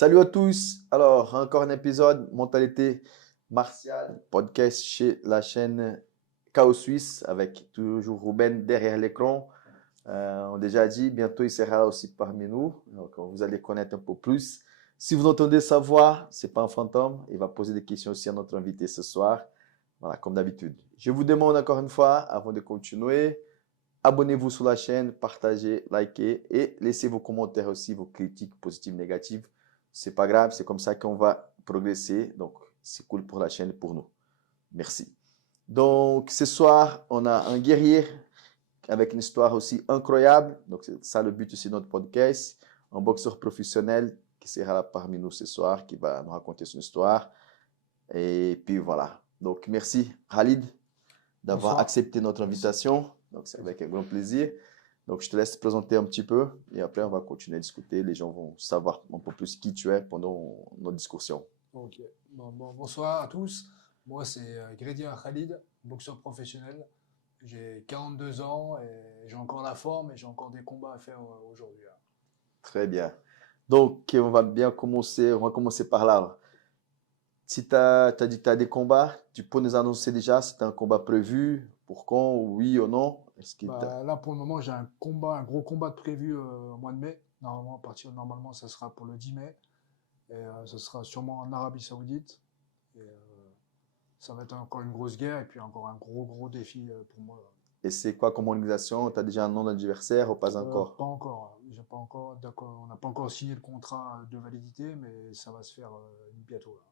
Salut à tous. Alors, encore un épisode Mentalité martiale, podcast chez la chaîne Chaos Suisse avec toujours Ruben derrière l'écran. On a déjà dit, bientôt il sera là aussi parmi nous. Donc, vous allez connaître un peu plus. Si vous entendez sa voix, c'est pas un fantôme. Il va poser des questions aussi à notre invité ce soir. Voilà, comme d'habitude. Je vous demande encore une fois, avant de continuer, abonnez-vous sur la chaîne, partagez, likez et laissez vos commentaires aussi, vos critiques positives, négatives. C'est pas grave, c'est comme ça qu'on va progresser. Donc, c'est cool pour la chaîne et pour nous. Merci. Donc, ce soir, on a un guerrier avec une histoire aussi incroyable. Donc, c'est ça le but aussi de notre podcast. Un boxeur professionnel qui sera là parmi nous ce soir, qui va nous raconter son histoire. Et puis voilà. Donc, merci Khalid d'avoir Bonsoir. accepté notre invitation. Donc, c'est avec un grand plaisir. Donc, je te laisse te présenter un petit peu et après, on va continuer à discuter. Les gens vont savoir un peu plus qui tu es pendant notre discussion. Ok. Bonsoir à tous. Moi, c'est Grédien Khalid, boxeur professionnel. J'ai 42 ans et j'ai encore la forme et j'ai encore des combats à faire aujourd'hui. Très bien. Donc, on va bien commencer. On va commencer par là. Si tu as dit que tu as des combats, tu peux nous annoncer déjà si tu as un combat prévu, pour quand, oui ou non. Est-ce que Là, pour le moment, j'ai un gros combat de prévu au mois de mai. Normalement, ça sera pour le 10 mai. Et ça sera sûrement en Arabie Saoudite. Et ça va être encore une grosse guerre et puis encore un gros défi pour moi. Et c'est quoi comme organisation? Tu as déjà un nom d'adversaire ou pas encore? Pas encore. J'ai pas encore. D'accord. On n'a pas encore signé le contrat de validité, mais ça va se faire bientôt. Là.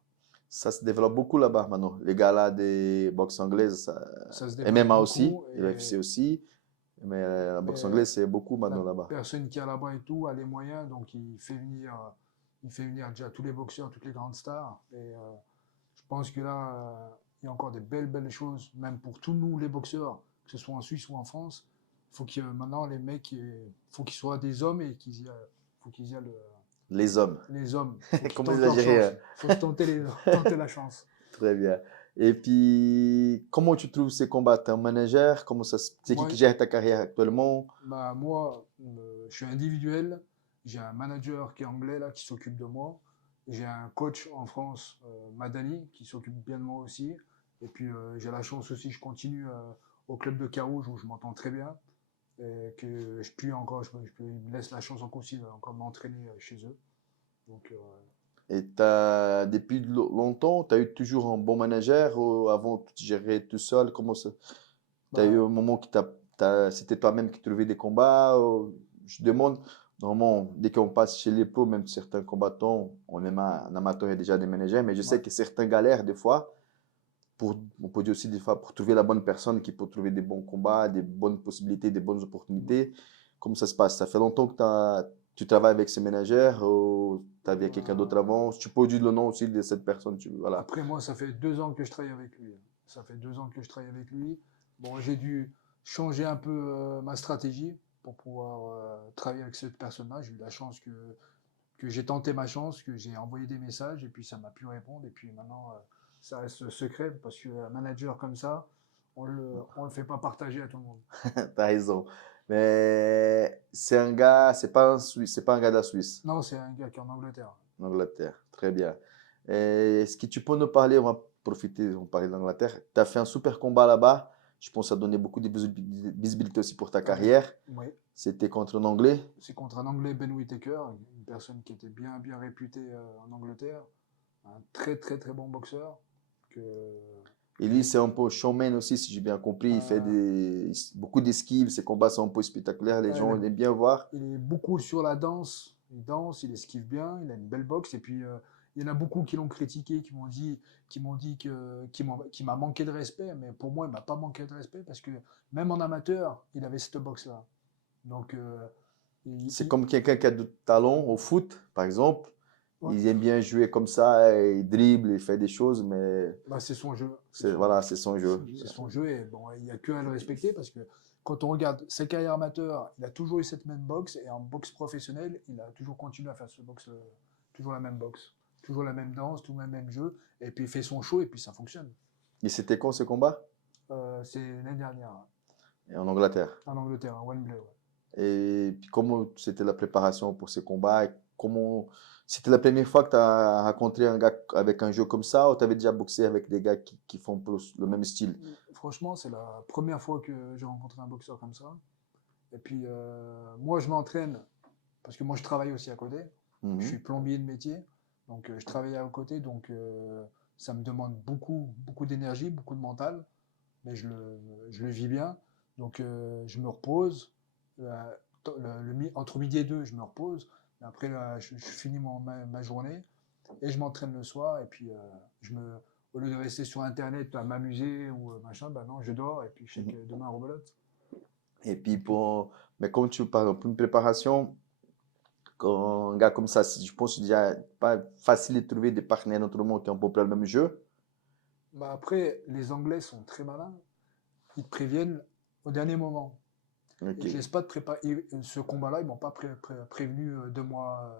Ça se développe beaucoup là-bas maintenant. Les galas des boxe anglaises, Ça se développe MMA aussi, beaucoup et l'UFC aussi. Mais la boxe mais anglaise, c'est beaucoup la maintenant là-bas. personne qui a là-bas et tout a les moyens, donc il fait venir déjà tous les boxeurs, toutes les grandes stars. Et je pense que là, il y a encore des belles choses, même pour tous nous les boxeurs, que ce soit en Suisse ou en France. Il faut que maintenant les mecs, faut qu'ils soient des hommes et faut qu'ils y aient Les hommes. les hommes. Faut qu'ils Comment tentent leur exagérer, chance. hein? Faut tenter la chance. Très bien. Et puis, comment tu trouves ces combats? T'es un manager? C'est qui Moi, gère ta carrière actuellement? je suis individuel. J'ai un manager qui est anglais là, qui s'occupe de moi. J'ai un coach en France, Madani, qui s'occupe bien de moi aussi. Et puis j'ai la chance aussi, je continue au club de Carouge où je m'entends très bien. Et que je puis encore, ils me laissent la chance encore aussi encore de m'entraîner chez eux. Donc Et depuis longtemps, tu as eu toujours un bon manager ou avant tu gérais tout seul? Comment ça? Tu as eu bah, un moment c'était toi-même qui trouvais des combats? Je demande, normalement, dès qu'on passe chez les pros, même certains combattants, un amateur et déjà des managers, mais je sais ouais. que certains galèrent des fois. On peut dire aussi des fois pour trouver la bonne personne qui peut trouver des bons combats, des bonnes possibilités, des bonnes opportunités. Comment ça se passe? Ça fait longtemps que tu travailles avec ce manager ou tu avais quelqu'un d'autre Bah, avant? Tu peux dire le nom aussi de cette personne. Voilà. Après, moi, ça fait 2 ans que je travaille avec lui. Ça fait 2 ans que je travaille avec lui. Bon, j'ai dû changer un peu ma stratégie pour pouvoir travailler avec cette personne-là. J'ai eu la chance que j'ai tenté ma chance, que j'ai envoyé des messages et puis ça m'a pu répondre. Et puis maintenant, ça reste secret parce qu'un manager comme ça, on le fait pas partager à tout le monde. T'as raison. Mais c'est un gars, c'est pas un Suisse, c'est pas un gars de la Suisse, Non, c'est un gars qui est en Angleterre. en Angleterre. Très bien. Est-ce que tu peux nous parler, on va profiter, on va parler de l'Angleterre. Tu as fait un super combat là-bas. Je pense que ça a donné beaucoup de visibilité aussi pour ta Ouais, carrière. ouais. C'était contre un Anglais. C'est contre un Anglais, Ben Whittaker, une personne qui était bien réputée en Angleterre. Un très bon boxeur. Que, Et que lui, j'ai, c'est un peu showman aussi, si j'ai bien compris. Il fait euh, beaucoup d'esquives. Ses combats sont un peu spectaculaires. Les il, gens est, aiment bien voir. il est beaucoup sur la danse. Il danse, il esquive bien, il a une belle boxe. Et puis, il y en a beaucoup qui l'ont critiqué, qui m'ont dit qu'il m'a manqué de respect. Mais pour moi, il m'a pas manqué de respect parce que même en amateur, il avait cette boxe-là. Donc, C'est comme quelqu'un qui a du talent au foot, par exemple. ouais, Il aime bien jouer comme ça, il dribble, il fait des choses, mais bah, c'est son jeu. voilà, c'est son jeu. C'est son jeu et bon, il n'y a que à le respecter parce que quand on regarde sa carrière amateur, il a toujours eu cette même boxe et en boxe professionnelle, il a toujours continué à faire ce boxe, toujours la même boxe, toujours la même danse, tout le même jeu et puis il fait son show et puis ça fonctionne. Et c'était quand ce combat? C'est l'année dernière hein, Et en Angleterre. en Angleterre, à Wembley. Ouais. Et puis comment c'était la préparation pour ce combat? comment... C'était la première fois que tu as rencontré un gars avec un jeu comme ça ou tu avais déjà boxé avec des gars qui font le même style? Franchement, c'est la première fois que j'ai rencontré un boxeur comme ça. Et puis, moi, je m'entraîne parce que moi, je travaille aussi à côté. Je suis Mhm. plombier de métier, donc je travaille à côté, donc ça me demande beaucoup, beaucoup d'énergie, beaucoup de mental, mais je le vis bien. Donc, je me repose. Euh, Entre midi et deux, je me repose. Et après, là, je finis ma journée et je m'entraîne le soir. Et puis, au lieu de rester sur Internet à m'amuser ou machin, bah non, je dors et puis je sais que Mhm. demain, rebelote. Et puis, Donc, mais comme tu parles, pour une préparation, quand un gars comme ça, je pense que c'est déjà pas facile de trouver des partenaires dans tout le monde qui ont à peu près le même jeu. bah après, les Anglais sont très malins. Ils te préviennent au dernier moment. Ok. Ils ne te laissent pas te préparer. Ce combat-là, ils m'ont pas prévenu 2 mois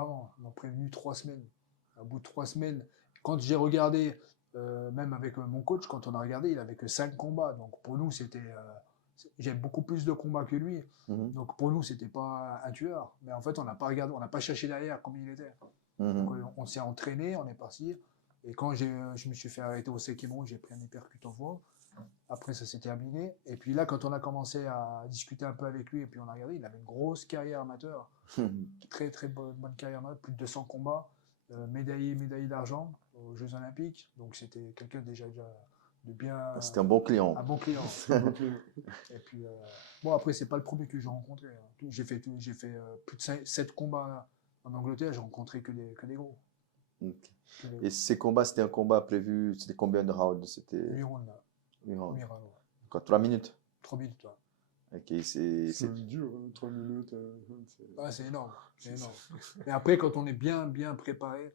avant. Ils m'ont prévenu 3 semaines. Au bout de 3 semaines, quand j'ai regardé, même avec mon coach, quand on a regardé, il avait que 5 combats. Donc pour nous, j'ai beaucoup plus de combats que lui. Mhm. Donc pour nous, c'était pas un tueur. Mais en fait, on n'a pas regardé, on n'a pas cherché derrière combien il était. Donc Mhm. on s'est entraîné, on est parti. Et quand je me suis fait arrêter au 5e round, j'ai pris un hypercut en voix. Après, ça s'est terminé. Et puis là, quand on a commencé à discuter un peu avec lui, et puis on a regardé, il avait une grosse carrière amateur, très très bonne carrière amateur, plus de 200 combats, médaillé d'argent aux Jeux Olympiques. Donc c'était quelqu'un déjà de bien, C'était un bon client. un bon client. C'est un beau client. Et puis bon, après, c'est pas le premier que j'ai rencontré, hein. J'ai fait plus de 7 combats en Angleterre, j'ai rencontré que des gros. Ok. Que des Et ces combats, c'était un combat prévu, c'était combien de rounds? C'était 8 rounds là. 8 rounds. 8 rounds, ouais. Quoi, 3 minutes? 3 minutes, ouais. Ok, c'est... C'est dur, hein, 3 minutes. Ouais, c'est énorme. C'est énorme. Mais après, quand on est bien préparé,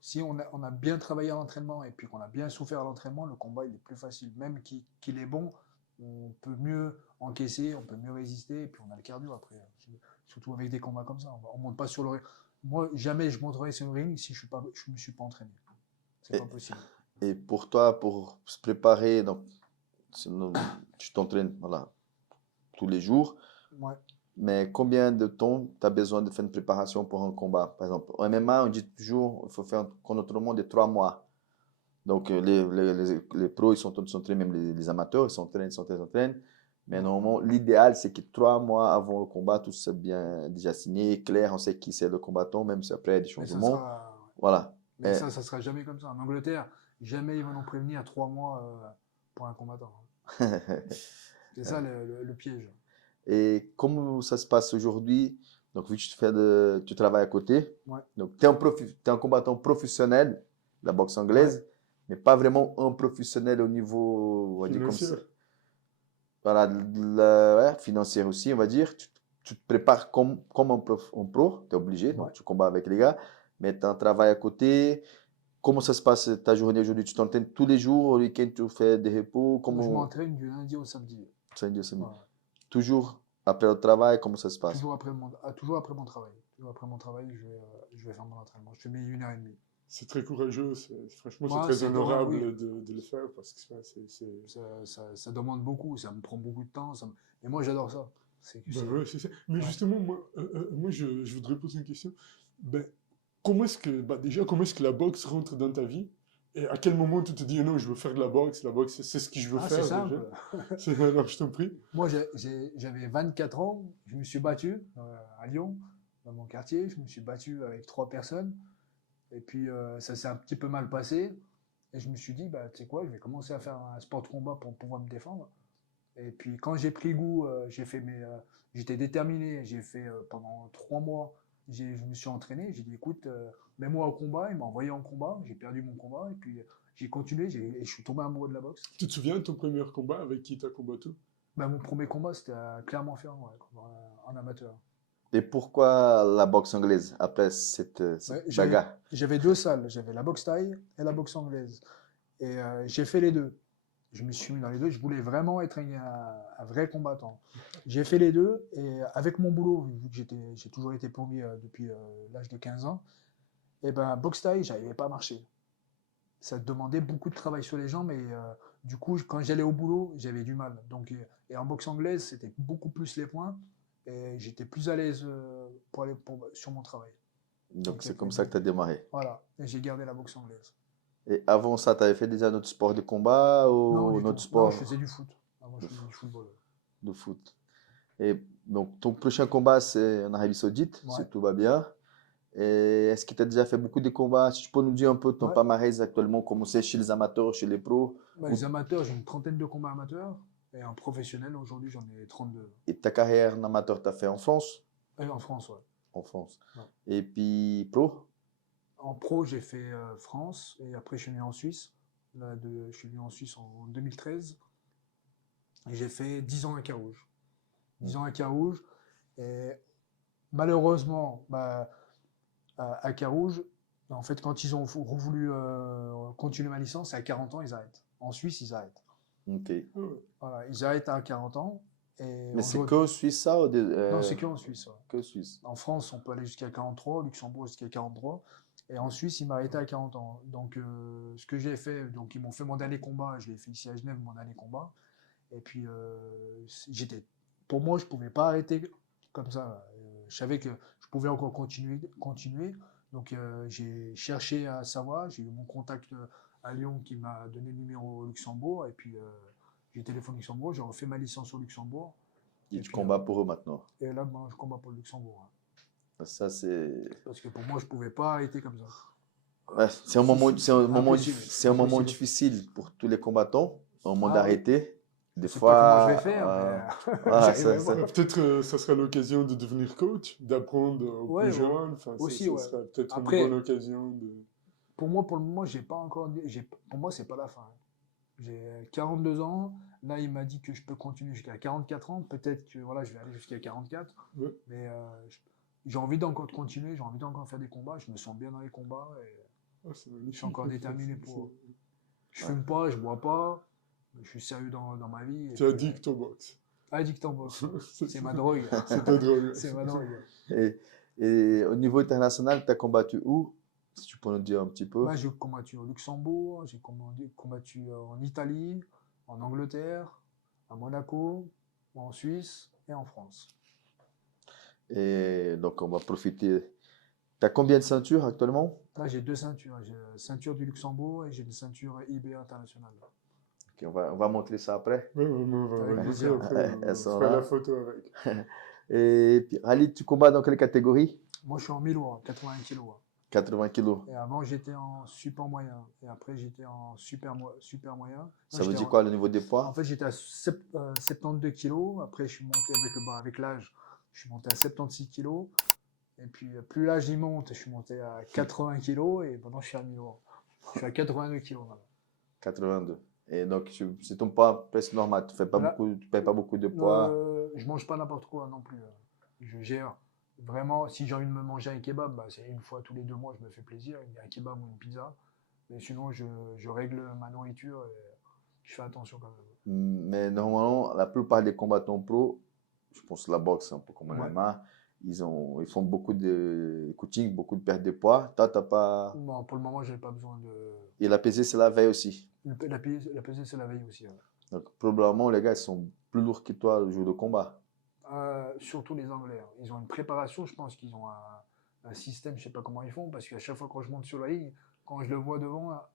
si on a bien travaillé à l'entraînement et puis qu'on a bien souffert à l'entraînement, le combat il est plus facile. Même qu'il est bon, on peut mieux encaisser, on peut mieux résister et puis on a le cardio après. Surtout avec des combats comme ça. On monte pas sur le ring. Moi, jamais je monterai sur le ring si je me suis pas entraîné. C'est Et, pas possible. et pour toi, pour se préparer, donc, sinon, tu t'entraînes, voilà, tous les jours, Ouais. mais combien de temps tu as besoin de faire une préparation pour un combat? Par exemple, en MMA, on dit toujours, il faut faire contre tout le monde de 3 mois. Donc, les pros, ils sont tous s'entraînent, même les amateurs, ils s'entraînent. Mais Ouais. normalement, l'idéal, c'est que 3 mois avant le combat, tout soit bien déjà signé, clair, on sait qui c'est le combattant, même si après il y a des Mais changements. Voilà. mais ça sera jamais comme ça. En Angleterre, jamais ils vont nous prévenir 3 mois pour un combattant. C'est ça le piège. Et comment ça se passe aujourd'hui? Donc, vu que tu travailles à côté, Ouais. donc tu es un combattant professionnel de la boxe Ouais. anglaise, mais pas vraiment un professionnel au niveau, on va dire comme ça, Financière. voilà, ouais, financier aussi, on va dire. Tu te prépares comme un pro, tu es obligé, Ouais. donc tu combats avec les gars, mais tu as un travail à côté. Comment ça se passe ta journée aujourd'hui? Tu t'entraînes tous les jours, au week-end tu fais des repos, Je comment m'entraîne du lundi au samedi. ça se Ouais. toujours après le travail, comment ça se passe? Toujours après mon travail. Toujours après mon travail, je vais faire mon entraînement. Je fais mes 1 heure et demie. C'est très courageux. Franchement, c'est Moi, très c'est quand même, oui. honorable de le faire parce que Ça demande beaucoup, ça me prend beaucoup de temps. Et moi, j'adore ça. Ben ouais, c'est ça. Mais Ouais. justement, moi je voudrais poser une question. Ben, déjà, comment est-ce que la boxe rentre dans ta vie? Et à quel moment tu te dis, non, je veux faire de la boxe, c'est ce que je veux Ah, c'est faire déjà. simple. Alors, je t'en prie. Moi, j'avais 24 ans, je me suis battu à Lyon, dans mon quartier. Je me suis battu avec 3 personnes. Et puis, ça s'est un petit peu mal passé. Et je me suis dit, bah, tu sais quoi, je vais commencer à faire un sport de combat pour pouvoir me défendre. Et puis, quand j'ai pris goût, j'étais déterminé. J'ai fait pendant 3 mois, je me suis entraîné. J'ai dit, écoute, mets-moi au combat. Il m'a envoyé en combat. J'ai perdu mon combat. Et puis, j'ai continué. Et je suis tombé amoureux de la boxe. Tu te souviens de ton premier combat avec qui tu as combattu? Bah, mon premier combat, c'était à Clermont-Ferrand, ouais, en amateur. Et pourquoi la boxe anglaise après cette Ouais, bagarre? j'avais 2 salles. J'avais la boxe thaï et la boxe anglaise. Et j'ai fait les deux. Je me suis mis dans les deux. Je voulais vraiment être un vrai combattant. J'ai fait les deux. Et avec mon boulot, vu que j'ai toujours été plombier depuis l'âge de 15 ans, et ben, boxe thaï, j'arrivais pas à marcher. Ça demandait beaucoup de travail sur les jambes. Et du coup, quand j'allais au boulot, j'avais du mal. Donc, et en boxe anglaise, c'était beaucoup plus les points. et j'étais plus à l'aise pour aller sur mon travail. Donc, c'est comme ça que tu as démarré. Voilà, et j'ai gardé la boxe anglaise. Et avant ça, tu avais fait déjà notre sport de combat Non, ou du notre tout. sport Non, je faisais du foot. Avant, je de, faisais du football. de foot? Et donc, ton prochain combat, c'est en Arabie Saoudite, Ouais. si tout va bien. Et est-ce que tu as déjà fait beaucoup de combats? Si tu peux nous dire un peu ton Ouais. palmarès actuellement, comment c'est chez les amateurs, chez les pros? Les amateurs, j'ai une trentaine de combats amateurs. Et en professionnel, aujourd'hui, j'en ai 32. Et ta carrière en amateur, tu as fait en France? Et en France, ouais. En France. Ouais. Et puis pro? En pro, j'ai fait France. Et après, je suis venu en Suisse. Là, je suis venu en Suisse en 2013. Et j'ai fait 10 ans à Carouge. 10 ans à Carouge. Et malheureusement, à Carouge, en fait, quand ils ont voulu continuer ma licence, c'est à 40 ans, ils arrêtent. En Suisse, ils arrêtent. Ok. Voilà, ils arrêtent à 40 ans. Et Mais c'est que Suisse ça ou non, c'est qu'en Suisse. Ouais. que Suisse? En France, on peut aller jusqu'à 43, au Luxembourg jusqu'à 43. Et en Suisse, ils m'arrêtaient à 40 ans. Donc, ce que j'ai fait, donc ils m'ont fait mon dernier combat. Je l'ai fait ici à Genève, mon dernier combat. Et puis, pour moi, je ne pouvais pas arrêter comme ça. Je savais que je pouvais encore continuer. Donc, j'ai cherché à savoir. J'ai eu mon contact à Lyon qui m'a donné le numéro au Luxembourg. Et puis, j'ai téléphoné au Luxembourg. J'ai refait ma licence au Luxembourg. Et Et tu puis, combats pour eux maintenant. Et là, je combats pour le Luxembourg. Hein. Ça, c'est. Parce que pour moi, je ne pouvais pas arrêter comme ça. Ouais, c'est un moment, Impossible. c'est un moment Impossible. difficile pour tous les combattants, un moment Ah oui. d'arrêter. Des Je sais pas comment je fois, vais faire, mais voilà, j'arriverai ça- pas. Peut-être ça sera l'occasion de devenir coach, d'apprendre aux Ouais, plus jeunes. Enfin, aussi, ça ouais. sera peut-être une Après- bonne occasion de. Pour moi, pour le moment, j'ai pas encore. Pour moi, c'est pas la fin. J'ai 42 ans. Là, il m'a dit que je peux continuer jusqu'à 44 ans. Peut-être que voilà, je vais aller jusqu'à 44. Ouais. Mais j'ai envie d'encore de continuer. J'ai envie d'encore faire des combats. Je me sens bien dans les combats. Et Ah, c'est magnifique, je suis encore hein, déterminé c'est- pour. Je fume pas, je bois pas. Je suis sérieux dans ma vie. Et Tu es puis, addict au boxe. addict en boxe. C'est ma drogue. C'est ta drogue. C'est ma drogue. Et au niveau international, tu as combattu où? Si tu peux nous dire un petit peu. Moi, j'ai combattu au Luxembourg, j'ai combattu en Italie, en Angleterre, à Monaco, en Suisse et en France. Et donc, on va profiter. Tu as combien de ceintures actuellement? Là, j'ai 2 ceintures. J'ai la ceinture du Luxembourg et j'ai une ceinture IBA internationale. Ok, on va montrer ça après. Ouais, on va Avec le plaisir. montrer après. Elles On sont fera là. la photo avec. Et puis, Khalid, tu combats dans quelle catégorie? Moi, je suis en 1000 lourds, 81 kg. 80 kilos. Et avant, j'étais en super moyen. Et après, j'étais en super moyen. Non, Ça veut j'étais dire en- quoi le niveau des En poids? fait, j'étais à 72 kg. Après, je suis monté avec l'âge. Je suis monté à 76 kg. Et puis, plus l'âge y monte, je suis monté à 80 kg. Et maintenant, je suis à 1000 lourds. Je suis à 82 kg maintenant. 82. Et donc, c'est ton poids presque normal. Tu fais pas Là, beaucoup, tu payes pas beaucoup de poids. Je mange pas n'importe quoi non plus. Je gère. Vraiment, si j'ai envie de me manger un kebab, c'est une fois tous les 2 mois, je me fais plaisir. Un kebab ou une pizza. Mais sinon, je règle ma nourriture et je fais attention quand même. Mais normalement, la plupart des combattants pro, je pense que la boxe, c'est un peu comme le Ouais. MMA, ils font beaucoup de coaching, beaucoup de perte de poids. Toi, t'as pas. Bon, pour le moment, j'ai pas besoin de. Et la pesée, c'est la veille aussi. La pesée, c'est la veille aussi. Ouais. Donc, probablement, les gars, ils sont plus lourds que toi le jour de combat. Surtout les Anglais. Hein. Ils ont une préparation, je pense qu'ils ont un système, je sais pas comment ils font, parce qu'à chaque fois quand je monte sur la ligne, quand je le vois devant, là,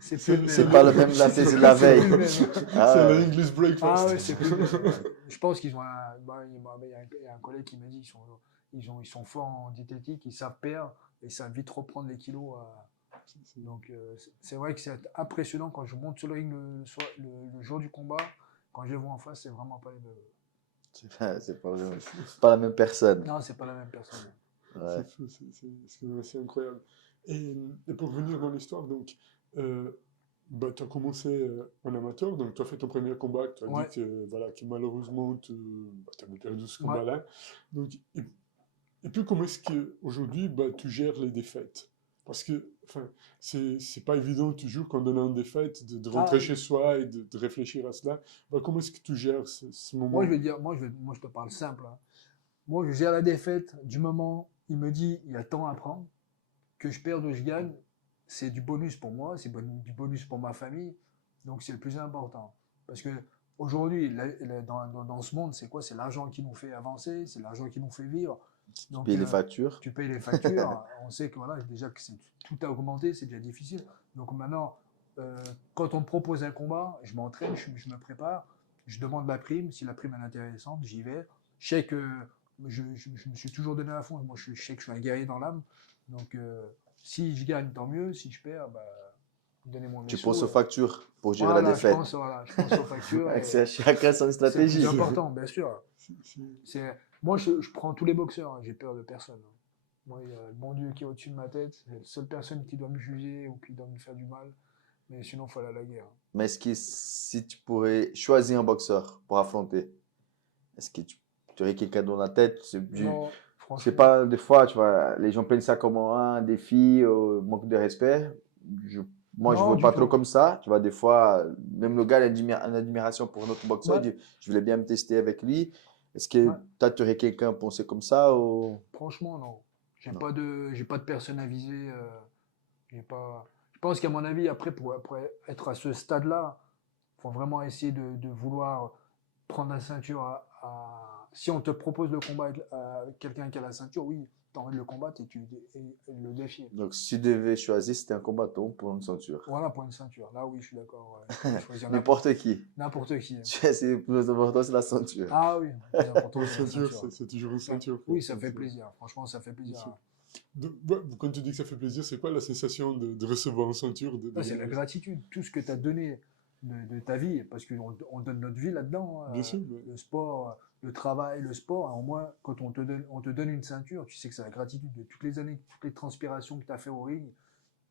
c'est plus le même. C'est pas le même la pesée de la C'est veille. plus le même. Ah, C'est ouais. le English breakfast. Ah ouais, c'est plus le même. Je pense qu'ils ont il y a un collègue qui m'a dit qu'ils sont forts en diététique, ils savent perdre et ils savent vite reprendre les kilos. Donc c'est vrai que c'est impressionnant quand je monte sur le ring le jour du combat, quand je les vois en face, c'est vraiment pas les mêmes. C'est pas la même personne. Non, c'est pas la même personne. Ouais. C'est fou, c'est assez incroyable. Et pour revenir dans l'histoire, donc, tu as commencé en amateur, donc tu as fait ton premier combat, tu as Ouais. dit que, voilà, que malheureusement tu avais perdu ce Ouais. combat-là. Donc, et puis comment est-ce qu'aujourd'hui tu gères les défaites? Parce que c'est pas évident toujours quand on a une défaite de rentrer chez soi et de réfléchir à cela. Comment est-ce que tu gères ce moment? Moi, je te parle simple. Hein. Moi, je gère la défaite du moment il me dit il y a tant à prendre, que je perde ou je gagne, c'est du bonus pour moi, c'est du bonus pour ma famille, donc c'est le plus important. Parce que aujourd'hui, dans ce monde, c'est quoi? C'est l'argent qui nous fait avancer, c'est l'argent qui nous fait vivre. Donc, Payer les factures. tu payes les factures. On sait que voilà, déjà que tout a augmenté, c'est déjà difficile. Donc maintenant, quand on me propose un combat, je m'entraîne, je me prépare, je demande ma prime. Si la prime est intéressante, j'y vais. Je sais que je me suis toujours donné à fond. Moi, je sais que je suis un guerrier dans l'âme. Donc, si je gagne, tant mieux. Si je perds, bah, donnez-moi mes Tu sous. penses aux factures pour gérer la défaite. Je pense aux factures. Chacun son C'est stratégie. plus important, bien sûr. C'est- Moi, je prends tous les boxeurs. J'ai peur de personne. Moi, il y a le bon Dieu qui est au-dessus de ma tête. C'est la seule personne qui doit me juger ou qui doit me faire du mal. Mais sinon, il faut aller à la guerre. Mais est-ce que si tu pourrais choisir un boxeur pour affronter, est-ce que tu aurais quelqu'un dans la tête? Non, Je franchement. sais pas, des fois, tu vois, les gens prennent ça comme un défi, manque de respect. Moi, je Non, vois du pas tout. trop comme ça. Tu vois, des fois, même le gars a une admiration pour notre boxeur. Ouais. Il dit, je voulais bien me tester avec lui. Est-ce que Ouais. toi, tu aurais quelqu'un pensé comme ça ou... Franchement, non. J'ai Non. pas de personne à viser. J'ai pas... Je pense qu'à mon avis, après, pour être à ce stade-là, il faut vraiment essayer de vouloir prendre la ceinture Si on te propose le combat avec quelqu'un qui a la ceinture, oui, tu as envie de le combattre et le défier. Donc, si tu devais choisir, c'était un combattant pour une ceinture. Voilà, pour une ceinture. Là, oui, je suis d'accord. Ouais. Je peux choisir N'importe qui. n'importe qui. C'est le plus important, c'est la ceinture. Ah oui, le plus important, Une c'est la ceinture, ceinture. c'est toujours une ceinture. Oui, ça fait plaisir. Franchement, ça fait plaisir. sûr. Quand tu dis que ça fait plaisir, c'est quoi la sensation de recevoir une ceinture C'est la gratitude. Tout ce que tu as donné de ta vie, parce qu'on donne notre vie là-dedans. Bien sûr. Le sport, le travail, le sport. Au moins, quand on te donne une ceinture, tu sais que c'est la gratitude de toutes les années, toutes les transpirations que tu as fait au ring.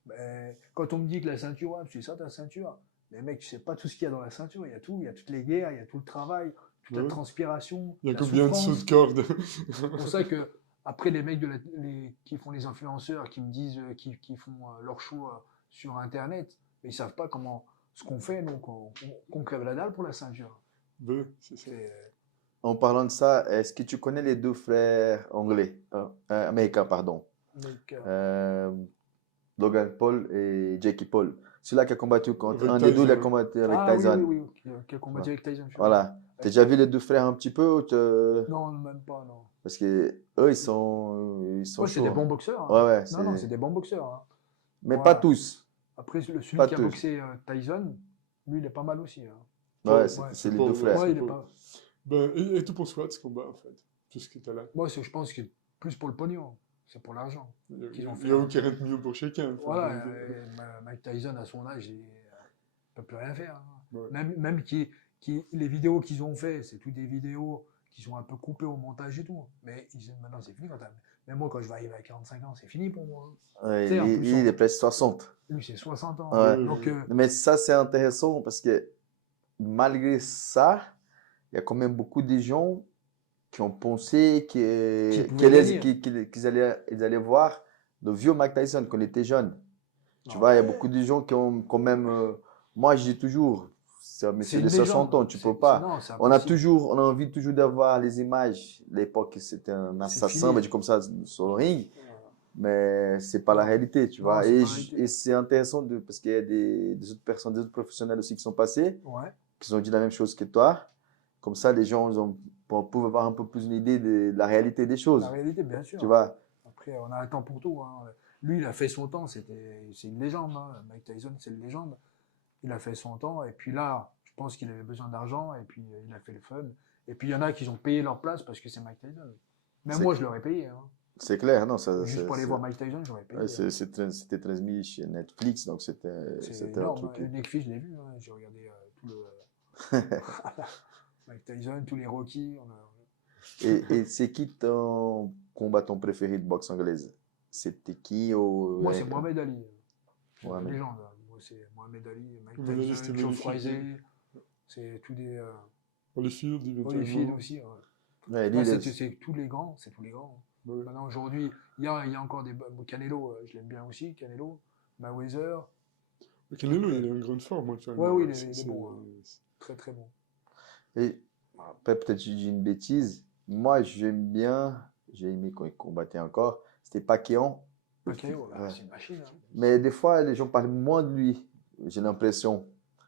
Mais quand on me dit que la ceinture, ouais, c'est ça ta ceinture. Mais mec, tu sais pas tout ce qu'il y a dans la ceinture. Il y a tout. Il y a toutes les guerres, il y a tout le travail, toute la transpiration. Il y a la combien de souffrance. sauts de corde? C'est pour ça que après les mecs qui font les influenceurs, qui me disent, qui font leur show sur Internet, mais ils savent pas ce qu'on fait, donc qu'on crève la dalle pour la ceinture. Ben, c'est ça. En parlant de ça, est-ce que tu connais les deux frères anglais, américains, pardon, Logan Paul et Jake Paul? Celui-là qui a combattu contre Avec un des deux, il a Tyson. combattu avec Ah Tyson. oui, qui a combattu avec Tyson. Voilà. T'as déjà vu les deux frères un petit peu Non, même pas, non. Parce que eux, ils sont Ouais, chauds. c'est des bons boxeurs. Ouais, ouais. Non, c'est des bons boxeurs. Hein. Mais Ouais. pas tous. Après, celui Pas qui a tous. boxé Tyson, lui, il est pas mal aussi. Hein. Ouais, Ouais, c'est les pas- deux frères. Ouais, il est pas- pas... Ben, et tu penses quoi de ce combat, en fait? Puisque t'as là. Moi, je pense que plus pour le pognon, c'est pour l'argent. Il y ont a fait 40 millions pour chacun. Enfin, Voilà, donc, Mike Tyson, à son âge, il ne peut plus rien faire. Hein. Ouais. Même les vidéos qu'ils ont fait, c'est toutes des vidéos qui sont un peu coupées au montage et tout. Mais maintenant, c'est fini. Mais moi, quand je vais arriver à 45 ans, c'est fini pour moi. Ouais, Tu sais, en plus, il est presque 60. Lui, c'est 60 ans. Ouais. Donc, Mais ça, c'est intéressant parce que malgré ça, il y a quand même beaucoup de gens qui ont pensé qu'ils allaient voir le vieux Mike Tyson quand il était jeune. Tu vois, il y a beaucoup de gens qui ont quand même... moi, je dis toujours, c'est un monsieur de 60 ans, tu peux pas. On a envie toujours d'avoir les images. À l'époque, c'était un assassin, mais comme ça, sur le ring. Mais c'est pas la réalité, tu vois. Et c'est intéressant parce qu'il y a des autres personnes, des autres professionnels aussi qui sont passés, qui ont dit la même chose que toi. Comme ça, les gens peuvent avoir un peu plus une idée de la réalité des choses. La réalité, bien sûr. Tu vois. Après, on a un temps pour tout. Hein. Lui, il a fait son temps, c'est une légende. Hein. Mike Tyson, c'est une légende. Il a fait son temps, et puis là, je pense qu'il avait besoin d'argent, et puis il a fait le fun. Et puis il y en a qui ont payé leur place parce que c'est Mike Tyson. Même moi, je l'aurais payé. Hein. C'est clair, non? Juste pour aller voir Mike Tyson, j'aurais payé. C'était transmis chez Netflix, donc c'était un truc. Netflix, je l'ai vu, hein. J'ai regardé tout le. Mike Tyson, tous les Rocky. Et c'est qui ton combattant préféré de boxe anglaise? C'était qui Moi, c'est Mohamed Ali. Ouais, une légende. Moi, c'est Mohamed Ali, Mike Mohamed Ali, Tyson, c'était Joe magnifique, Frazier. C'est tous des. Holyfield, Holyfield aussi. Ouais, Ouais, c'est tous les grands. C'est tous les grands. Ouais. Maintenant, aujourd'hui, il y a encore des. Canelo, je l'aime bien aussi, Canelo. Mayweather. Canelo, il est en grande forme. Ouais, oui, il est bon. Hein. Très, très bon. Et après, peut-être que je dis une bêtise. Moi, j'aime bien, j'ai aimé quand il combattait encore, c'était Pacquiao. Pacquiao, c'est une machine. Hein. Mais des fois, les gens parlent moins de lui, j'ai l'impression.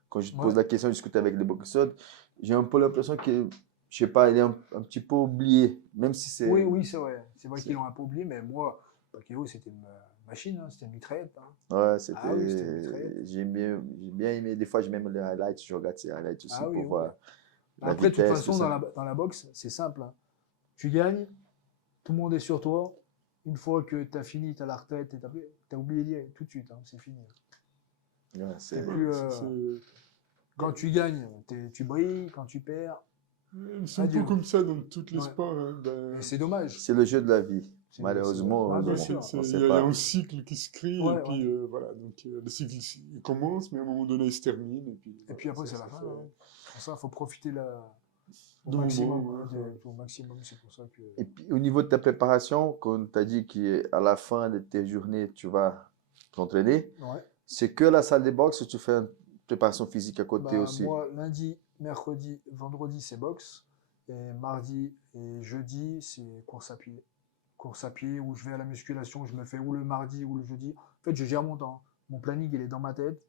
Quand je te pose la question, je discute avec les boxeurs, j'ai un peu l'impression que, je sais pas, il est un petit peu oublié, même si c'est... Oui, oui, c'est vrai. C'est vrai c'est- qu'ils l'ont un peu oublié, mais moi, Pacquiao, c'était une machine, hein, c'était une mitraillette, hein. Ouais, Ah oui, c'était une mitraillette. j'ai bien aimé, des fois, j'ai même les highlights, je regarde ces highlights aussi Ah oui, pour oui. voir la Après, de toute vitesse, tout façon, ça. dans la boxe, c'est simple, hein. Tu gagnes, tout le monde est sur toi. Une fois que tu as fini, tu as la retraite, tu as oublié d'y aller tout de suite, hein, c'est fini. Ouais, C'est Ouais, plus, c'est- quand tu gagnes, tu brilles, quand tu perds, c'est un peu adieu. comme ça dans tous les Ouais. sports. Hein, Et c'est dommage. c'est le jeu de la vie. Malheureusement, Ah, bien bon, sûr. on Il sait y a pas. un cycle qui se crée, et Ouais, puis ouais. voilà. Donc le cycle il commence, mais à un moment donné, il se termine. Et puis, Et puis voilà, après, c'est la fin, fait hein. Pour ça, il faut profiter au de maximum, moments. hein, Ouais, ouais. au maximum, c'est pour ça que. Et puis, au niveau de ta préparation, quand tu as dit qu'à la fin de tes journées, tu vas t'entraîner, Ouais. c'est que la salle de boxe ou tu fais une préparation physique à côté Bah, aussi? moi, lundi, mercredi, vendredi, c'est boxe. Et mardi et jeudi, c'est course à pied. Course à pied où je vais à la musculation, je me fais ou le mardi ou le jeudi. En fait, je gère mon temps. Mon planning, il est dans ma tête.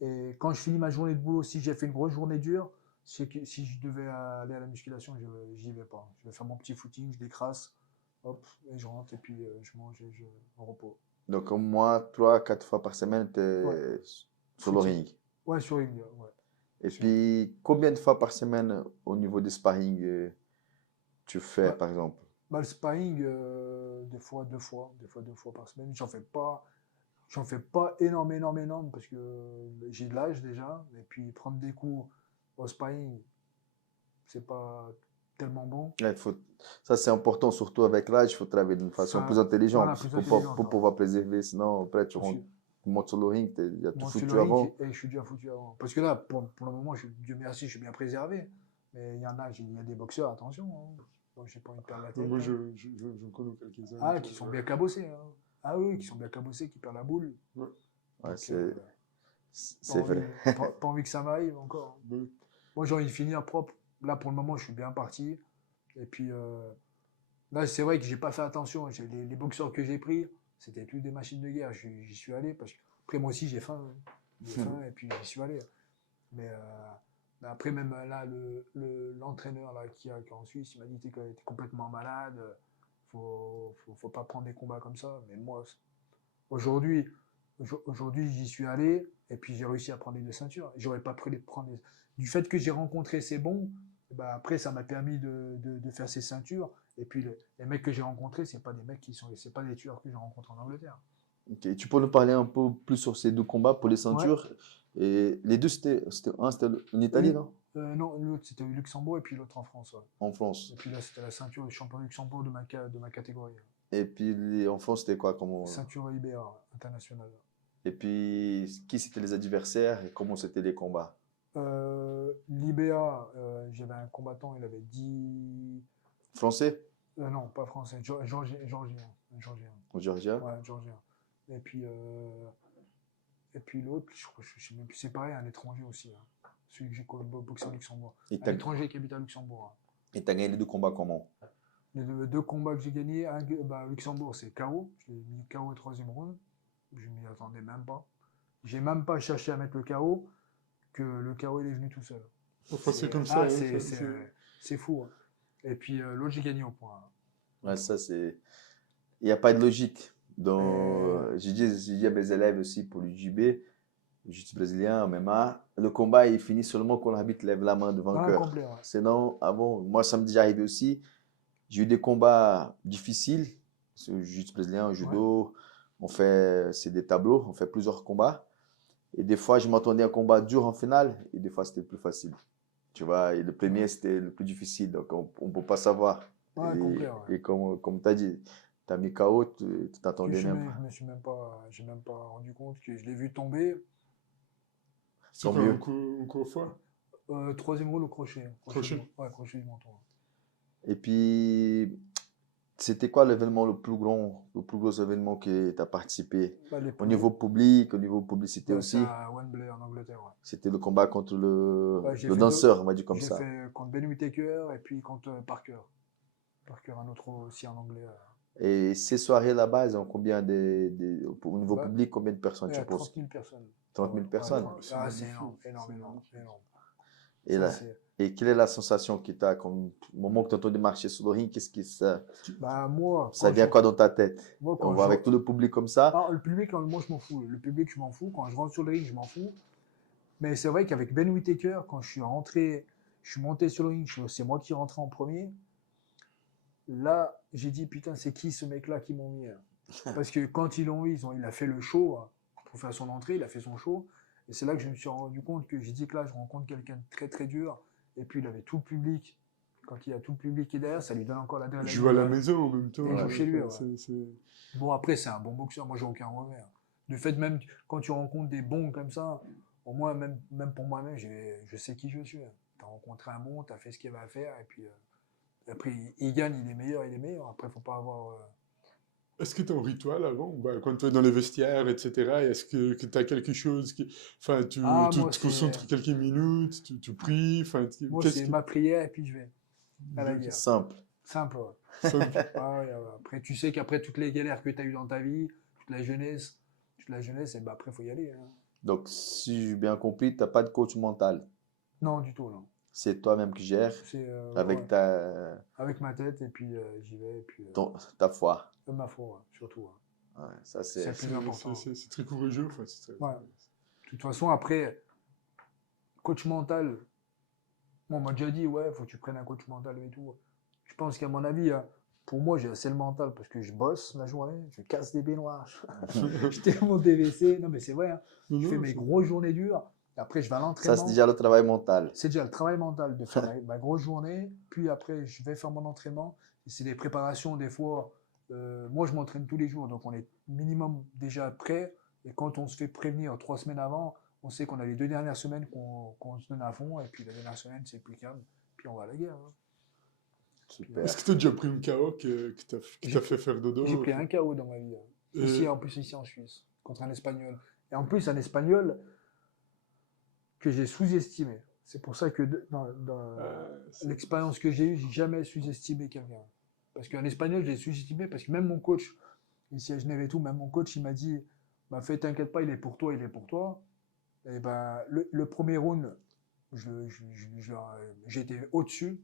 Et quand je finis ma journée de boulot, si j'ai fait une grosse journée dure, si je devais aller à la musculation, j'y vais pas. Je vais faire mon petit footing, je décrasse, hop, et je rentre, et puis je mange et je me repos. Donc, au moins 3 4 fois par semaine, tu Ouais, es sur le footing. ring. Ouais, sur une, ouais. Et Sur une. puis, combien de fois par semaine au niveau des sparring tu fais, Bah, par exemple? bah, le sparring, des fois 2 fois par semaine. J'en fais pas énorme, parce que j'ai de l'âge déjà. Et puis prendre des coups au sparring, c'est pas tellement bon. Ouais, ça, c'est important, surtout avec l'âge, il faut travailler d'une façon plus Ça, voilà, intelligente plus pour, intelligente, pour hein. pouvoir préserver. Sinon, après, Parce que tu montes sur le ring, il y a tout moi, sur le foutu ring, avant. je suis déjà foutu avant. Parce que là, pour le moment, Dieu merci, je suis bien préservé. Mais il y a des boxeurs, attention, hein. Moi, j'ai pas envie de perdre la Donc, tête, moi, hein. je connais quelques-uns. Ah, qui sont bien cabossés, hein. Ah oui, qui sont bien cabossés, qui perdent la boule. Ouais. Ouais, Donc, c'est vrai. pas envie que ça m'arrive encore. Ouais. Moi, j'ai envie de finir propre. Là, pour le moment, je suis bien parti. Et puis, là, c'est vrai que j'ai pas fait attention. Les boxeurs que j'ai pris, c'était tous des machines de guerre. J'y suis allé parce que, après, moi aussi, j'ai faim, hein. J'ai faim et puis j'y suis allé. Mais après, même là, l'entraîneur là, qui est en Suisse, il m'a dit t'es complètement malade. Faut pas prendre des combats comme ça. Mais moi, aujourd'hui, aujourd'hui, j'y suis allé et puis j'ai réussi à prendre les 2 ceintures. J'aurais pas pris Du fait que j'ai rencontré ces bons, bah après, ça m'a permis de faire ces ceintures. Et puis, les mecs que j'ai rencontrés, c'est pas des tueurs que j'ai rencontrés en Angleterre. Ok, tu peux nous parler un peu plus sur ces deux combats pour les Ouais. ceintures? Et les deux, c'était en Italie, non? Non, l'autre c'était au Luxembourg et puis l'autre en France. Ouais. En France. Et puis là, c'était la ceinture du champion du Luxembourg de ma catégorie. Et puis en France, c'était quoi? Ceinture IBA internationale. Et puis, qui c'était les adversaires et comment c'était les combats? L'IBA, j'avais un combattant, il avait 10. Français? Non, pas français, Georgien. Un Georgien. Ou géorgien? Ouais, un Georgien. Et puis, l'autre, je sais même plus, c'est pareil, un étranger aussi, hein. Celui que j'ai boxé en Luxembourg. Et Un t'as étranger qui habite à Luxembourg, hein. gagné les deux combats comment? Les deux combats que j'ai gagnés, Luxembourg, c'est KO. Je l'ai mis KO au 3e round. Je m'y attendais même pas. J'ai même pas cherché à mettre le KO, que le KO il est venu tout seul. Enfin, c'est comme ça. Hein, c'est fou, hein. Et puis l'autre, j'ai gagné au point. Ouais, ça, c'est. Il n'y a pas de logique. J'ai dit à mes élèves aussi pour l'UJB, le jiu-jitsu brésilien, MMA, le combat il finit seulement quand l'arbitre lève la main de vainqueur. Complet, ouais. Sinon, avant, moi ça m'est déjà arrivé aussi. J'ai eu des combats difficiles. C'est le jiu-jitsu brésilien, au judo, c'est des tableaux, on fait plusieurs combats. Et des fois, je m'attendais à un combat dur en finale, et des fois, c'était plus facile. Tu vois, et le premier, c'était le plus difficile, donc on ne peut pas savoir. Ouais, complet, ouais. Et comme tu as dit, tu as mis KO, tu t'attendais même pas. Je me suis j'ai même pas rendu compte que je l'ai vu tomber. C'est Tant quoi, mieux. encore une fois? 3e round au crochet. Crochet. Ouais, crochet du menton. Et puis, c'était quoi l'événement le plus gros événement que tu as participé? Au niveau public, au niveau publicité aussi? C'est à Wembley en Angleterre. Ouais. C'était le combat contre J'ai le fait danseur, on va dire comme J'ai ça. fait contre Ben Whittaker et puis contre Parker. Parker, un autre aussi en anglais. Et ces soirées là-bas, elles ont combien au niveau Bah, public, combien de personnes Il y tu a penses? 30 000 personnes. 30 000 personnes. C'est Ah, magnifique, c'est énorme, c'est énorme. magnifique. Et, Ça, là, c'est- et quelle est la sensation que tu as au moment que tu entends de marcher sur le ring? Qu'est-ce que Bah, moi, ça vient quoi dans ta tête? moi, On quand voit je, avec tout le public comme ça. ah, le public, moi, je m'en fous. Le public, je m'en fous. Quand je rentre sur le ring, je m'en fous. Mais c'est vrai qu'avec Ben Whittaker, quand je suis rentré, je suis monté sur le ring, c'est moi qui est rentré en premier. Là, j'ai dit, putain, c'est qui ce mec-là qui m'ont mis? Parce que quand ils l'ont eu, il a fait le show pour faire son entrée, il a fait son show. Et c'est là que je me suis rendu compte que j'ai dit que là, je rencontre quelqu'un de très très dur. Et puis il avait tout le public. Quand il y a tout le public qui est derrière, ça lui donne encore Il l'adrénaline. joue à la maison en même temps. Il joue chez lui, ouais. C'est- Bon, après, c'est un bon boxeur. Moi, j'ai aucun revers. Du fait, même quand tu rencontres des bons comme ça, au moins, même pour moi-même, je sais qui je suis. Tu as rencontré un bon, tu as fait ce qu'il avait à faire. Et puis, après, il gagne, il est meilleur, il est meilleur. Après, il ne faut pas avoir. Est-ce que tu as un rituel avant, bah, quand tu es dans les vestiaires, etc. Est-ce que tu as quelque chose qui... Enfin, Ah, tu moi, te concentres quelques minutes, tu pries, enfin, moi, qu'est-ce c'est que... ma prière et puis je vais à la guerre. Simple. Simple, ouais. Simple. Ah ouais, ouais. Après, tu sais qu'après toutes les galères que tu as eues dans ta vie, toute la jeunesse, et ben après, il faut y aller. Hein. Donc, si j'ai bien compris, tu n'as pas de coach mental. Non, du tout, non. C'est toi-même qui gères C'est avec ouais, avec ma tête, et puis j'y vais, et puis ta foi. ma foi, ouais, surtout. Ouais. Ouais, ça, C'est c'est le plus important. C'est très courageux. Enfin, c'est très... Ouais. De toute façon, après, coach mental, moi, on m'a déjà dit, ouais, faut que tu prennes un coach mental et tout. Je pense qu'à mon avis, pour moi, j'ai assez le mental parce que je bosse la journée, je casse des baignoires, je tire mon DVC. Non, mais c'est vrai, hein. Non, Je non, fais mes grosses journées dures. Et après, je vais à Ça, l'entraînement. c'est déjà le travail mental. C'est déjà le travail mental de faire ma grosse journée. Puis après, je vais faire mon entraînement. Et c'est des préparations, des fois. Moi, je m'entraîne tous les jours. Donc, on est minimum déjà prêt. Et quand on se fait prévenir 3 semaines avant, on sait qu'on a les 2 dernières semaines qu'on se donne à fond. Et puis, la dernière semaine, c'est plus calme. Puis, on va à la guerre. Hein. Super. Est-ce que tu as déjà pris une KO qui t'a fait faire dodo? J'ai pris un KO dans ma vie. Hein. Ici, en plus, ici en Suisse, contre un Espagnol. Et en plus, un Espagnol que j'ai sous-estimé. C'est pour ça que dans l'expérience que j'ai eue, j'ai jamais sous-estimé quelqu'un. Parce qu'un Espagnol, j'ai sous-estimé parce que même mon coach, ici à Genève et tout, même mon coach, il m'a dit, bah, fais, t'inquiète pas, il est pour toi, il est pour toi. Et ben, le premier round, j'étais au-dessus.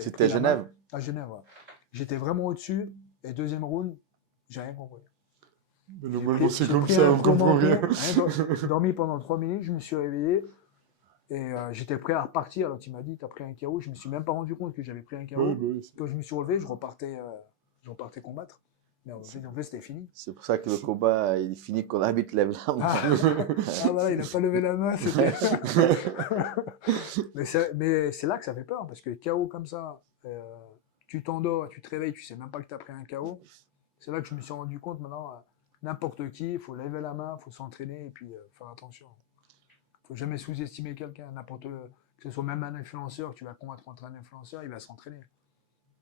C'était à Genève? À Genève, ouais. J'étais vraiment au-dessus. Et deuxième round, j'ai rien compris. Normalement, c'est J'ai comme pris ça, un on comprend plomb rien. J'ai dormi pendant 3 minutes, je me suis réveillé et j'étais prêt à repartir. Alors, il m'a dit, t'as pris un KO. Je me suis même pas rendu compte que j'avais pris un KO. Ouais, bah oui, Quand je me suis relevé, je repartais combattre. Mais en fait, c'était fini. C'est pour ça que le combat, il finit quand l'arbitre lève la main. Ah voilà, il n'a pas levé la main. Mais c'est là que ça fait peur, parce que KO comme ça, tu t'endors, tu te réveilles, tu sais même pas que tu as pris un KO. C'est là que je me suis rendu compte maintenant, n'importe qui, il faut lever la main, il faut s'entraîner et puis faire attention. Il ne faut jamais sous-estimer quelqu'un, que ce soit même un influenceur, que tu vas combattre contre un influenceur, il va s'entraîner.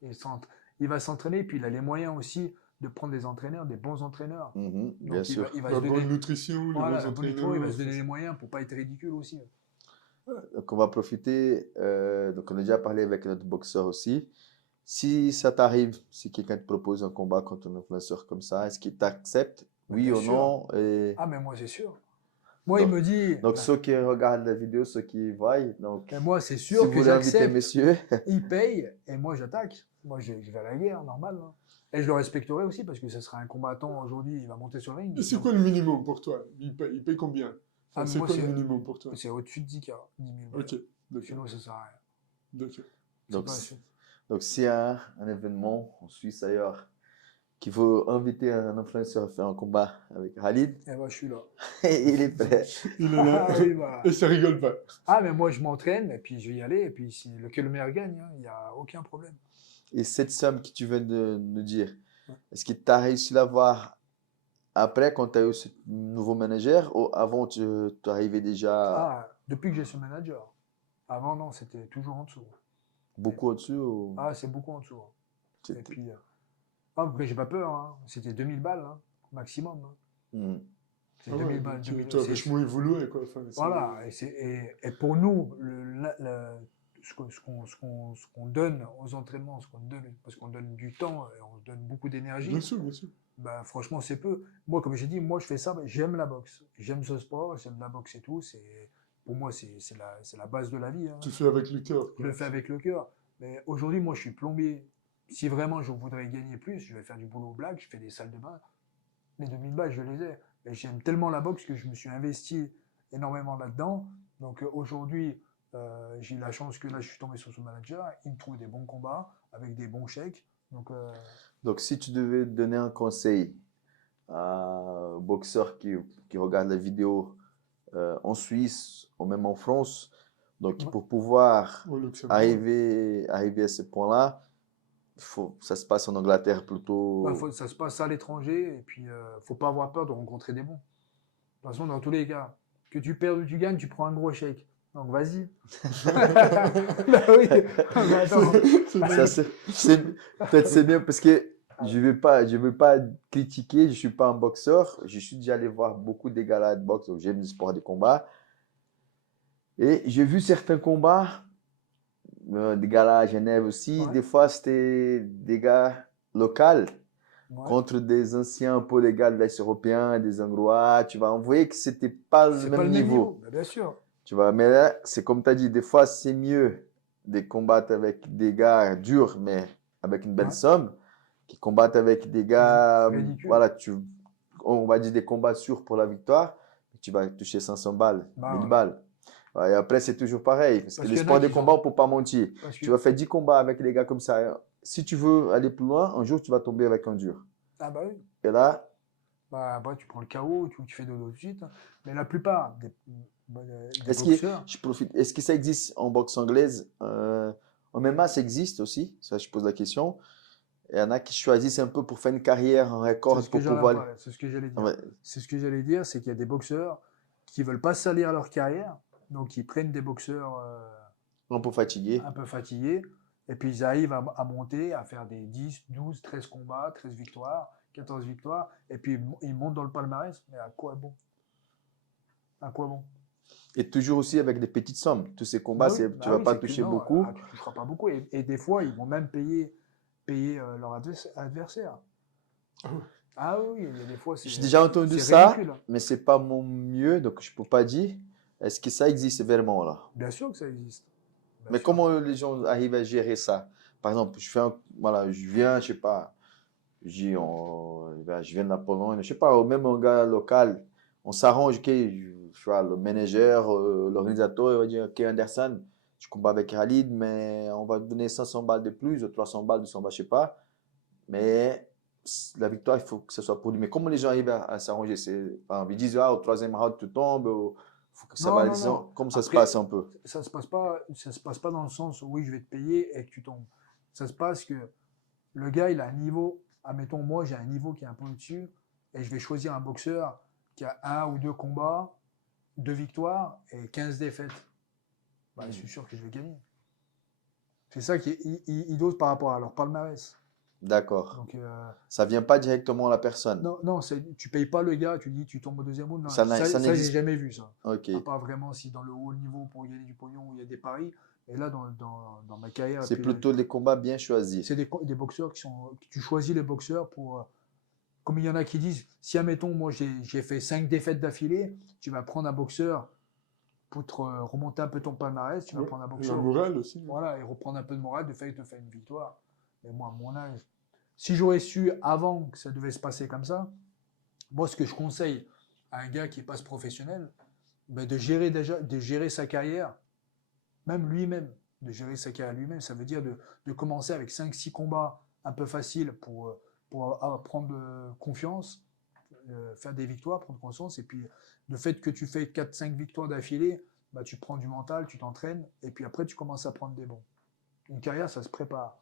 Il va s'entraîner, et puis il a les moyens aussi de prendre des entraîneurs, des bons entraîneurs. Bien Donc sûr. il va La se donner, bonne nutrition, les voilà, bons la bonne nutrition, entraîneurs. il va se donner les moyens pour pas être ridicule aussi. Donc, on va profiter. Donc, on a déjà parlé avec notre boxeur aussi. Si ça t'arrive, si quelqu'un te propose un combat contre un influenceur comme ça, est-ce qu'il t'accepte? Oui Bien ou sûr. non? Et Ah, mais moi, c'est sûr. Moi, Donc- il me dit. donc, ceux qui regardent la vidéo, ceux qui voient, donc, Mais moi, c'est si sûr vous que voulez inviter j'accepte. monsieur, Il paye et moi, j'attaque. Moi, je vais à la guerre, normal. Hein. Et je le respecterai aussi parce que ce sera un combattant aujourd'hui, il va monter sur le ring. Et c'est Donc, quoi le minimum pour toi? Il paye combien? Enfin, Ah, mais c'est moi, quoi le c'est- minimum pour toi? c'est au-dessus de 10K, 10 000 balles. Ok, d'accord. Sinon, ça sert à rien. d'accord. C'est donc, pas- donc s'il y a un événement en Suisse ailleurs qui veut inviter un influenceur à faire un combat avec Khalid, Eh ben, je suis là. il est prêt. Il est là. Ah, oui, voilà. Et ça rigole pas. Ah, mais moi, je m'entraîne et puis je vais y aller. Et puis, que le meilleur gagne, hein, il n'y a aucun problème. Et cette somme que tu viens de nous dire, Ouais. est-ce que tu as réussi à l'avoir après quand tu as eu ce nouveau manager ou avant tu arrivais déjà Ah, depuis que j'ai ce manager. Avant, non, c'était toujours en dessous. beaucoup au-dessus ou... Ah, c'est beaucoup en dessous. Hein. Et C'était- puis, après, j'ai pas peur. Hein. C'était 2000 balles, hein, maximum. Hein. Hmm. C'est Ah 2000 ouais, balles. donc, 2000, tu as c'est- vachement évolué, quoi. Enfin, c'est- Voilà. Et pour nous, ce qu'on donne aux entraînements, ce qu'on donne, parce qu'on donne du temps et on donne beaucoup d'énergie, Bien sûr, bien sûr. bah, franchement, c'est peu. Moi, comme j'ai dit, moi, je fais ça, j'aime la boxe. J'aime ce sport, j'aime la boxe et tout. pour moi, c'est la base de la vie. Hein. Tu fais avec le cœur. Je le fais avec le cœur. Mais aujourd'hui, moi, je suis plombier. Si vraiment je voudrais gagner plus, je vais faire du boulot black, je fais des salles de bain. Les 2000 balles, je les ai. Et j'aime tellement la boxe que je me suis investi énormément là-dedans. Donc aujourd'hui, j'ai eu la chance que là, je suis tombé sur ce manager. Il me trouve des bons combats avec des bons chèques. Donc, si tu devais donner un conseil à un boxeur qui regarde la vidéo en Suisse ou même en France, donc pour pouvoir arriver à ce point-là, ça se passe en Angleterre plutôt. Ça se passe à l'étranger et puis faut pas avoir peur de rencontrer des bons. De toute façon, dans tous les cas, que tu perds ou tu gagnes, tu prends un gros chèque. Donc vas-y. Bah oui. Peut-être c'est bien parce que je veux pas critiquer, je suis pas un boxeur, je suis déjà allé voir beaucoup de galas de boxe, donc j'aime le sport des combats. Et j'ai vu certains combats, des galas à Genève aussi, des fois c'était des gars locaux contre des anciens un peu des gars de l'Est européen, des Hongrois, tu vas envoyer que c'était pas le même niveau. Bah, bien sûr. Tu vois, mais là, c'est comme tu as dit, des fois, c'est mieux de combattre avec des gars durs, mais avec une belle somme, qui combattent avec des gars, voilà, on va dire des combats sûrs pour la victoire, tu vas toucher 500 balles, 1000 balles. Ouais, et après, c'est toujours pareil, parce que le sport des combats, on ne peut pas mentir. Tu vas faire 10 combats avec des gars comme ça. Si tu veux aller plus loin, un jour, tu vas tomber avec un dur. Ah bah oui. Et là... Bah, tu prends le KO, tu fais dodo tout de suite. Mais la plupart des Est-ce que ça existe en boxe anglaise? En MMA, ça existe aussi. Ça, je pose la question. Il y en a qui choisissent un peu pour faire une carrière, un record pour pouvoir. C'est ce que j'allais dire. Ouais. C'est ce que j'allais dire, c'est qu'il y a des boxeurs qui veulent pas salir leur carrière, donc ils prennent des boxeurs un peu fatigués. Et puis ils arrivent à monter, à faire des 10, 12, 13 combats, 13 victoires, 14 victoires, et puis ils montent dans le palmarès. Mais à quoi bon? À quoi bon? Et toujours aussi avec des petites sommes. Tous ces combats, tu ne vas pas toucher beaucoup. Tu ne toucheras pas beaucoup. Et des fois, ils vont même payer leur adversaire. Ah oui, il y a des fois, j'ai déjà entendu ça, mais ce n'est pas mon mieux, donc je ne peux pas dire. Est-ce que ça existe vraiment là? Bien sûr que ça existe. Mais comment les gens arrivent à gérer ça? Par exemple, je viens, je sais pas, je viens de la Pologne, je sais pas, même un gars local, on s'arrange, le manager, l'organisateur, il va dire, ok Anderson, je combats avec Khalid, mais on va donner 500 balles de plus, 300 balles, 200 balles, je sais pas. Mais la victoire, il faut que ce soit pour lui. Mais comment les gens arrivent à s'arranger? Ils disent, au troisième round, tu tombes, faut que ça va. Comment ça se passe un peu? Ça se passe pas dans le sens où oui, je vais te payer et que tu tombes. Ça se passe que le gars, il a un niveau, admettons, moi, j'ai un niveau qui est un peu au-dessus, et je vais choisir un boxeur qui a 1 ou 2 combats, 2 victoires et 15 défaites. Bah, je suis sûr que je vais gagner. C'est ça qu'ils dosent par rapport à leur palmarès. D'accord. Donc, ça ne vient pas directement à la personne. Non, tu ne payes pas le gars, tu dis tu tombes au deuxième round. Non, ça j'ai jamais vu ça. Okay. Pas vraiment si dans le haut niveau pour gagner du pognon où il y a des paris. Et là, dans ma carrière. C'est plutôt des combats bien choisis. C'est des boxeurs tu choisis les boxeurs pour. Comme il y en a qui disent, si admettons, moi j'ai fait 5 défaites d'affilée, tu vas prendre un boxeur pour te remonter un peu ton palmarès, tu vas prendre un boxeur. Le moral aussi. Voilà, et reprendre un peu de morale, de fait de faire une victoire. Mais moi, à mon âge, si j'aurais su avant que ça devait se passer comme ça, moi, ce que je conseille à un gars qui n'est pas professionnel, de gérer sa carrière, même lui-même, de gérer sa carrière lui-même, ça veut dire de commencer avec 5-6 combats un peu faciles pour prendre confiance, faire des victoires, prendre conscience, et puis le fait que tu fais 4-5 victoires d'affilée, bah, tu prends du mental, tu t'entraînes, et puis après tu commences à prendre des bons. Une carrière, ça se prépare.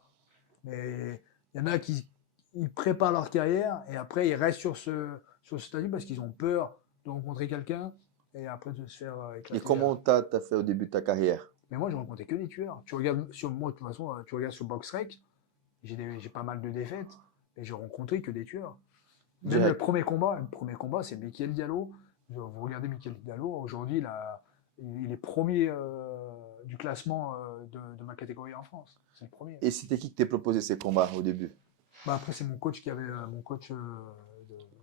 Mais il y en a qui ils préparent leur carrière, et après ils restent sur ce statut parce qu'ils ont peur de rencontrer quelqu'un, et après de se faire éclater. Et comment tu as fait au début de ta carrière? Mais moi, je rencontrais que des tueurs. Tu regardes sur moi, de toute façon, tu regardes sur BoxRec, j'ai pas mal de défaites, et j'ai rencontré que des tueurs. Même le premier combat, c'est Michael Diallo. Vous regardez Michael Diallo, aujourd'hui, il est premier du classement de ma catégorie en France. C'est le premier. Et c'était qui t'a proposé ces combats au début? Bah après, c'est mon coach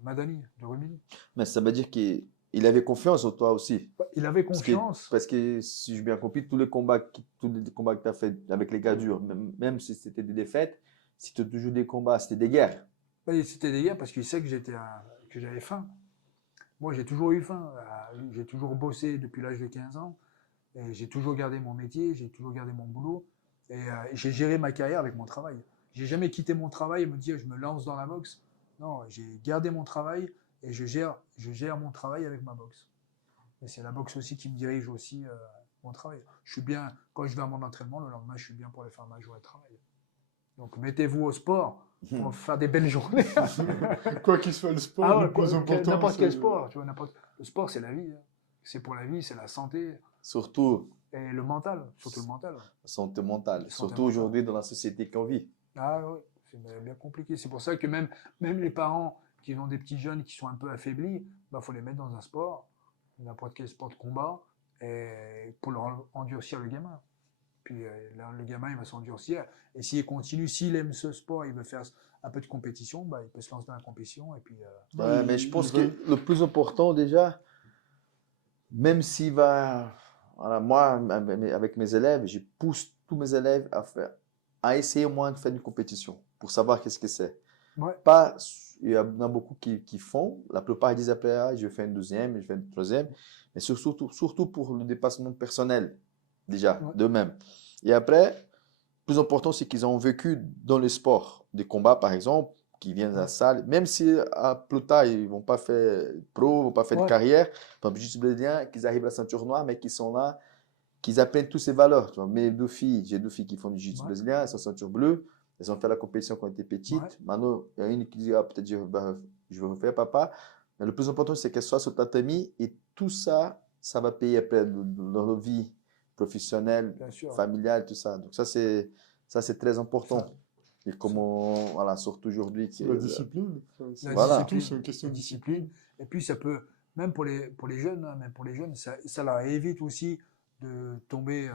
Madani, de Rumilly. Mais ça veut dire qu'il il avait confiance en toi aussi. Il avait Parce confiance. parce que si j'ai bien compris, tous les combats que tu as fait avec les gars durs, même si c'était des défaites, si tu as toujours des combats, c'était des guerres. C'était des gars parce qu'il sait que que j'avais faim. Moi, j'ai toujours eu faim. J'ai toujours bossé depuis l'âge de 15 ans. Et j'ai toujours gardé mon métier, j'ai toujours gardé mon boulot. Et j'ai géré ma carrière avec mon travail. J'ai jamais quitté mon travail et me dire je me lance dans la boxe. Non, j'ai gardé mon travail et je gère mon travail avec ma boxe. Et c'est la boxe aussi qui me dirige aussi mon travail. Je suis bien, quand je vais à mon entraînement, le lendemain, je suis bien pour aller faire ma journée de travail. Donc mettez-vous au sport pour faire des belles journées. Quoi qu'il soit le sport, Ah ouais, le plus important, n'importe quel c'est- sport. Tu vois, le sport, c'est la vie. Hein. C'est pour la vie, c'est la santé Surtout et le mental, surtout le mental. la santé mentale. Santé Surtout mentale. aujourd'hui dans la société qu'on vit. Ah oui, c'est bien compliqué. C'est pour ça que même les parents qui ont des petits jeunes qui sont un peu affaiblis, bah, faut les mettre dans un sport, n'importe quel sport de combat, et pour leur endurcir le gamin. Puis là, le gamin, il va s'endurcir. Et s'il continue, s'il aime ce sport, il veut faire un peu de compétition, bah, il peut se lancer dans la compétition. Et puis, Ouais, mais je pense que le plus important déjà, même s'il va, voilà, moi, avec mes élèves, je pousse tous mes élèves à essayer au moins de faire une compétition pour savoir qu'est-ce que c'est. ouais, Pas, il y en a beaucoup qui font, la plupart ils disent après, ah, je vais faire une deuxième, je vais faire une troisième, mais surtout pour le dépassement personnel, déjà, ouais, d'eux-mêmes. Et après, le plus important, c'est qu'ils ont vécu dans le sport, des combats par exemple, qui viennent à la ouais, salle, même si à plus tard, ils vont pas faire pro, ils vont pas faire de ouais, carrière, par exemple, juste brésilien, qu'ils arrivent à la ceinture noire, mais qu'ils sont là, qu'ils apprennent toutes ces valeurs. Tu vois. Mes deux filles, j'ai deux filles qui font du jiu-jitsu ouais, brésilien, elles sont ceinture bleue, elles ont fait la compétition quand elles étaient petites. ouais. Maintenant, il y a une qui dit, ah, peut-être je vais refaire papa. Mais le plus important, c'est qu'elle soit sur tatami et tout ça, ça va payer après dans nos vies professionnelles, Bien sûr. familiales, tout ça. Donc ça, c'est très important. Ça, Et comment, voilà, surtout aujourd'hui, c'est la discipline. Enfin, la Voilà. c'est tout, discipline, c'est une question la de discipline. discipline. Et puis ça peut, même pour les jeunes, hein, même pour les jeunes, ça leur évite aussi de tomber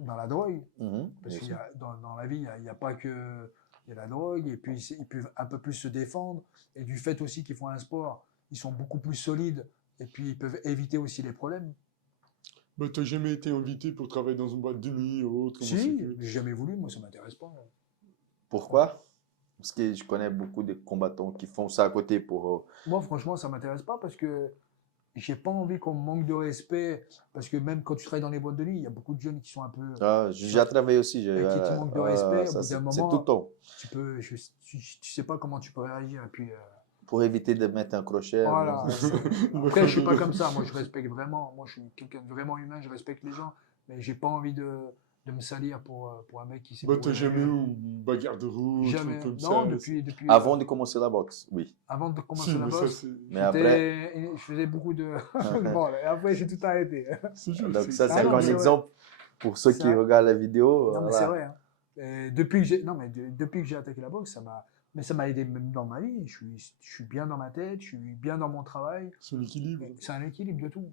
dans la drogue. Mhm, Parce bien qu'il y sûr. a, dans la vie, il y a pas que il y a la drogue, et puis ils peuvent un peu plus se défendre. Et du fait aussi qu'ils font un sport, ils sont beaucoup plus solides, et puis ils peuvent éviter aussi les problèmes. Bah, t'as jamais été invité pour travailler dans une boîte de nuit ou autre, comment c'est Si, que- j'ai jamais voulu, moi ça m'intéresse pas. Pourquoi? Parce que je connais beaucoup de combattants qui font ça à côté pour... Moi franchement ça m'intéresse pas parce que j'ai pas envie qu'on me manque de respect, parce que même quand tu travailles dans les boîtes de nuit, il y a beaucoup de jeunes qui sont un peu J'ai déjà travaillé aussi. qui te manquent de respect. Au Ça, bout d'un c'est tout le moment, temps. tu sais pas comment tu peux réagir. Et puis Pour éviter de mettre un crochet. voilà. Il va Après, je suis pas faire comme ça. Moi, je respecte vraiment. Moi, je suis quelqu'un de vraiment humain. Je respecte les gens, mais j'ai pas envie de me salir pour un mec qui s'est Bah, bourré t'as la jamais eu gueule. une bagarre de route, Jamais. ou comme Non, ça. depuis Avant de commencer la boxe, oui. avant de Si, commencer la mais ça, boxe, c'est Mais après, je faisais beaucoup de. Bon, après, j'ai tout arrêté. c'est juste. donc ça, c'est Ah non, encore mais un c'est vrai. exemple pour ceux qui Ça- regardent la vidéo. Non, mais c'est Voilà. vrai. Hein. Et depuis que j'ai, non, mais depuis que j'ai attaqué la boxe, mais ça m'a aidé même dans ma vie. Je suis bien dans ma tête, je suis bien dans mon travail. C'est l'équilibre. C'est un équilibre de tout.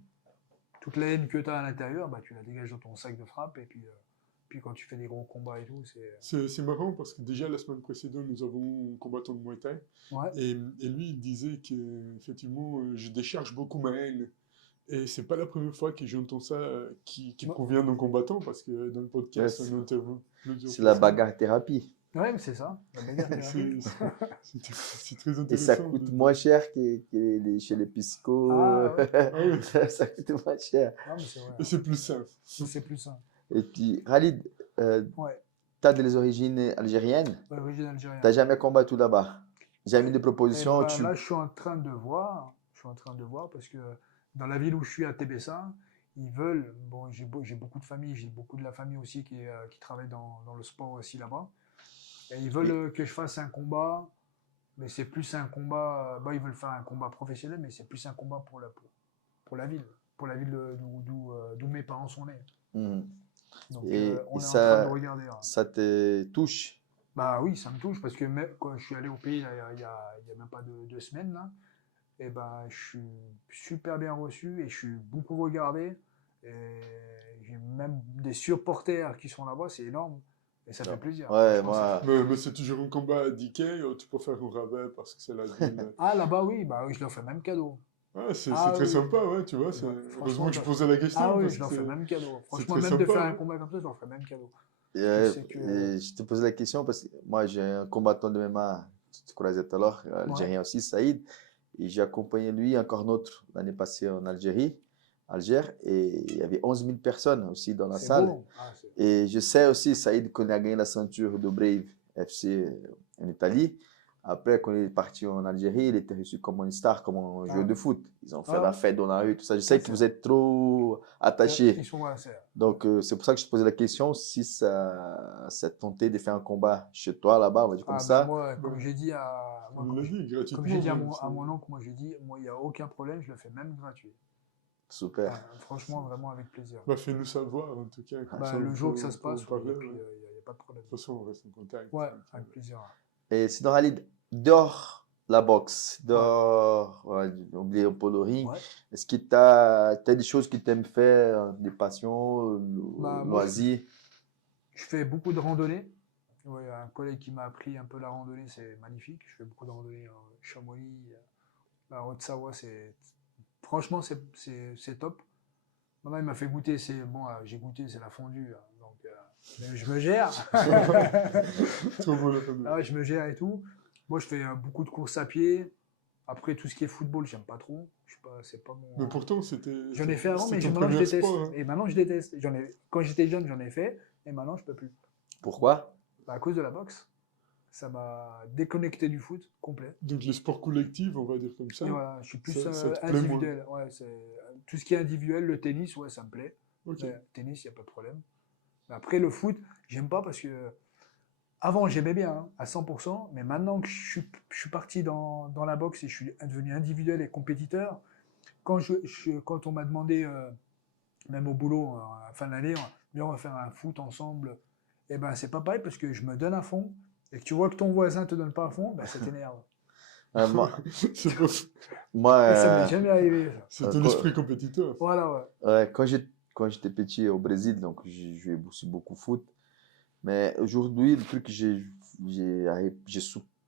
Toute la haine que tu as à l'intérieur, bah, tu la dégages dans ton sac de frappe. Et puis quand tu fais des gros combats et tout, C'est marrant parce que déjà la semaine précédente, nous avons un combattant de Muay Thai Ouais. et lui, il disait que effectivement, je décharge beaucoup ma haine. Et c'est pas la première fois que j'entends ça qui Ouais. provient d'un combattant parce que dans le podcast, Ouais, on interviewe plusieurs c'est la personnes. bagarre thérapie. Ouais, mais c'est ça. La bagarre thérapie. C'est très Et ça intéressant. coûte moins cher chez les psychos. Ah, ouais. Ah oui. Ça coûte moins cher. Non, mais c'est vrai. Et c'est plus simple. C'est plus simple. Et puis, Khalid, Ouais. tu as des origines algériennes. Ouais, origine algérienne. Tu n'as jamais combattu là-bas. Jamais eu de Et proposition. ben, là, je suis en train de voir. Je suis en train de voir parce que dans la ville où je suis à Tébessa, ils veulent. Bon, j'ai beaucoup de famille, j'ai beaucoup de la famille aussi qui travaille dans le sport aussi là-bas. Et ils veulent que je fasse un combat, mais c'est plus un combat. Bah, ils veulent faire un combat professionnel, mais c'est plus un combat pour la ville d'où mes parents sont nés. Mhm. Donc, Et on est en ça- train de regarder. Hein. Ça te touche. Bah oui, ça me touche parce que même quand je suis allé au pays là, il y a même pas 2 semaines là, et ben je suis super bien reçu et je suis beaucoup regardé. Et j'ai même des supporters qui sont là-bas, c'est énorme et ça fait plaisir. Ouais, Franchement, ça moi, Mais c'est toujours un combat à DK, tu peux faire un rabais parce que c'est la ville. Ah là-bas oui, bah oui, je leur fais même cadeau. Ah, c'est Ah très oui. sympa, ouais, tu vois. Franchement, Heureusement que je posais la question. Ah oui, parce je que leur fais c'est même cadeau. Franchement, très même de sympa, faire un ouais. combat comme ça, je leur fais même cadeau. Et, Parce que c'est que. je te pose la question parce que moi, j'ai un combattant de MMA, tu croisais tout à l'heure, Ouais. algérien aussi, Saïd. Et j'ai accompagné lui, encore notre, l'année passée en Algérie, Alger. Et il y avait 11 000 personnes aussi dans la C'est salle. beau. Ah, Et je sais aussi, Saïd, qu'on a gagné la ceinture de Brave FC en Italie. Après, quand il est parti en Algérie, il était reçu comme une star, comme un joueur de foot. Ils ont fait Ah la ouais. fête dans la rue, tout ça. Je Ah, sais que c'est vous êtes trop attachés. Ils sont assez. Donc, c'est pour ça que je te posais la question si ça te tentait de faire un combat chez toi, là-bas, on va dire comme Ah ben ça. moi, Bah, comme j'ai dit à moi, on l'a dit, comme j'ai gratuitement dit à même. à mon oncle, moi j'ai dit, moi il n'y a aucun problème, je le fais même gratuit. Super. Ah, franchement, vraiment avec plaisir. Bah, fais-nous savoir, en tout cas, comme Bah, ça le on jour que ça se peut en passe, parler. et puis Ouais. il n'y a pas de problème. De toute façon, on reste en contact. Ouais, Donc, avec plaisir. Et sinon, Khalid, dehors la boxe, Ouais. dehors, ouais, oublier un peu le ring, Ouais. est-ce que tu as des choses que tu aimes faire, des passions, Bah, moi, loisirs? je fais beaucoup de randonnées. Ouais, un collègue qui m'a appris un peu la randonnée, c'est magnifique. Je fais beaucoup de randonnées en Chamonix, la Haute-Savoie, franchement, c'est top. Maman, il m'a fait goûter, bon, j'ai goûté, c'est la fondue, hein, donc mais je me gère. Trop beau la famille. Ah ouais, je me gère et tout. Moi, je fais beaucoup de courses à pied. Après, tout ce qui est football, j'aime pas trop. Je sais pas, c'est pas mon. Mais pourtant, J'en ai fait avant, mais c'était ton maintenant je premier déteste. sport. Hein. Et maintenant je déteste. Quand j'étais jeune, j'en ai fait, et maintenant je peux plus. Pourquoi? Bah, à cause de la boxe, ça m'a déconnecté du foot complet. Donc les sports collectifs, on va dire comme ça, Et voilà, je suis plus ça te plaît moins. individuel. Ouais, tout ce qui est individuel, le tennis, ouais, ça me plaît. Ok. Le tennis, il n'y a pas de problème. Mais après, le foot, j'aime pas parce que avant, j'aimais bien, hein, à 100%, mais maintenant que je suis parti dans la boxe et je suis devenu individuel et compétiteur, quand on m'a demandé, même au boulot, à la fin de l'année, on va faire un foot ensemble, et ben c'est pas pareil parce que je me donne à fond, et que tu vois que ton voisin te donne pas à fond, ben ça t'énerve. Moi, C'est pas- moi, Et ça m'est jamais arrivé, ça. c'est ton esprit compétiteur. Voilà, ouais. ouais, quand j'étais petit au Brésil, donc j'ai joué aussi beaucoup foot. Mais aujourd'hui, le truc que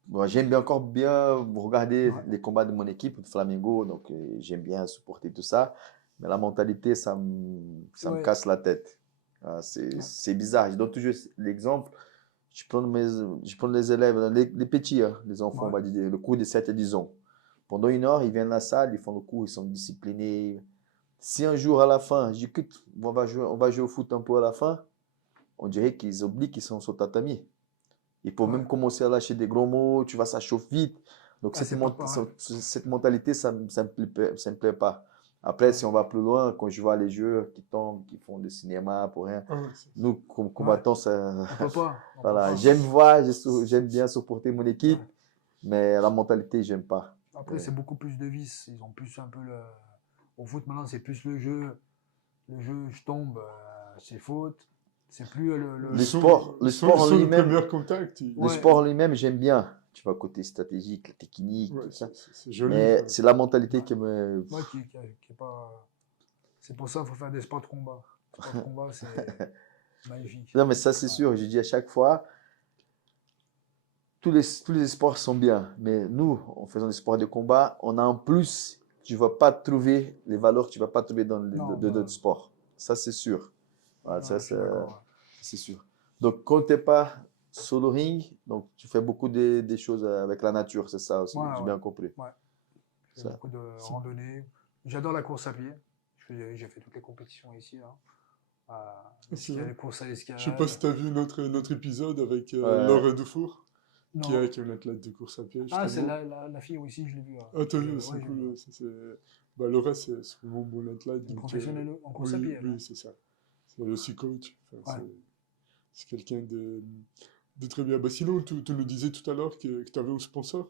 moi, j'aime bien encore bien regarder Ouais. les combats de mon équipe, de Flamengo, donc j'aime bien supporter tout ça. Mais la mentalité, ça me Ouais. casse la tête. Ah, c'est bizarre. Je donne toujours l'exemple. Je prends les élèves, les petits, hein, les enfants, Ouais. on va dire, le cours de 7 à 10 ans. Pendant une heure, ils viennent à la salle, ils font le cours, ils sont disciplinés. Si un jour à la fin, je dis, écoute, on va jouer au foot un peu à la fin, on dirait qu'ils oublient qu'ils sont sur tatami. Il faut Ouais. même commencer à lâcher des gros mots, tu vas, ça chauffe vite. Donc, Ah, c'est pas pareil. cette mentalité, ça me plaît pas. Après, Ouais. si on va plus loin, quand je vois les joueurs qui tombent, qui font du cinéma pour rien, Ah ouais, nous, comme combattants, ça, On peut pas. On peut voilà, pas. j'aime voir, j'aime bien supporter mon équipe, Ouais. mais la mentalité, j'aime pas. Après, c'est beaucoup plus de vices. Ils ont plus un peu le. Au foot, maintenant, c'est plus le jeu. Le jeu, je tombe, c'est faute. C'est plus Le sport en le lui-même, premier contact. le Ouais. sport en lui-même, j'aime bien. Tu vois, côté stratégique, la technique, Ouais, tout ça. c'est joli. Mais quoi. c'est la mentalité qui me. Ouais, qui est pas. C'est pour ça qu'il faut faire des sports de combat. Les sports de combat, c'est magnifique. Non, mais ça, c'est Ouais. sûr. Je dis à chaque fois, tous les sports sont bien. Mais nous, en faisant des sports de combat, on a en plus, tu ne vas pas trouver les valeurs que tu ne vas pas trouver dans Non, d'autres sports. Ça, c'est sûr. Voilà, non, ça, je suis d'accord. c'est sûr. Donc, quand tu n'es pas sur le ring, donc tu fais beaucoup des choses avec la nature, c'est ça aussi. Ouais, J'ai ouais. bien compris. Ouais. Je fais Ça. beaucoup de randonnées. J'adore la course à pied. J'ai fait toutes les compétitions ici. Là. Les courses à l'escalade. Je sais pas si tu as vu notre épisode avec Ouais. Laure Dufour, Non. qui est une athlète de course à pied. Ah, justement. c'est la fille aussi, je l'ai vue. Ah, t'as vu, Ouais, c'est j'ai cool. vu. Bah, Laura, c'est vraiment bon athlète. Une donc, professionnelle en course à oui, pied. oui, c'est ça. C'est aussi coach. Enfin, Ouais. c'est quelqu'un de très bien. Bah, sinon, tu nous disais tout à l'heure que tu avais un sponsor.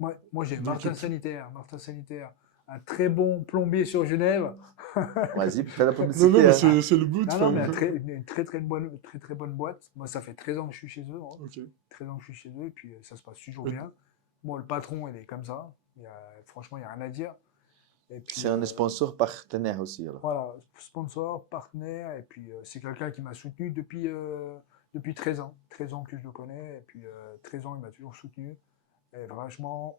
Ouais, moi j'ai Donc, Martin Sanitaire, un très bon plombier sur Genève. Vas-y, fais la Non, publicité. non, mais Hein. c'est le but. Non, mais enfin. une très bonne boîte. Moi, ça fait 13 ans que je suis chez eux. Hein. Ok. 13 ans que je suis chez eux, et puis ça se passe toujours Et- bien. Moi, le patron, il est comme ça. Franchement, il n'y a rien à dire. Et puis, C'est un sponsor partenaire aussi. Alors. voilà, sponsor, partenaire, et puis c'est quelqu'un qui m'a soutenu depuis 13 ans. 13 ans que je le connais, et puis 13 ans, il m'a toujours soutenu. Et franchement,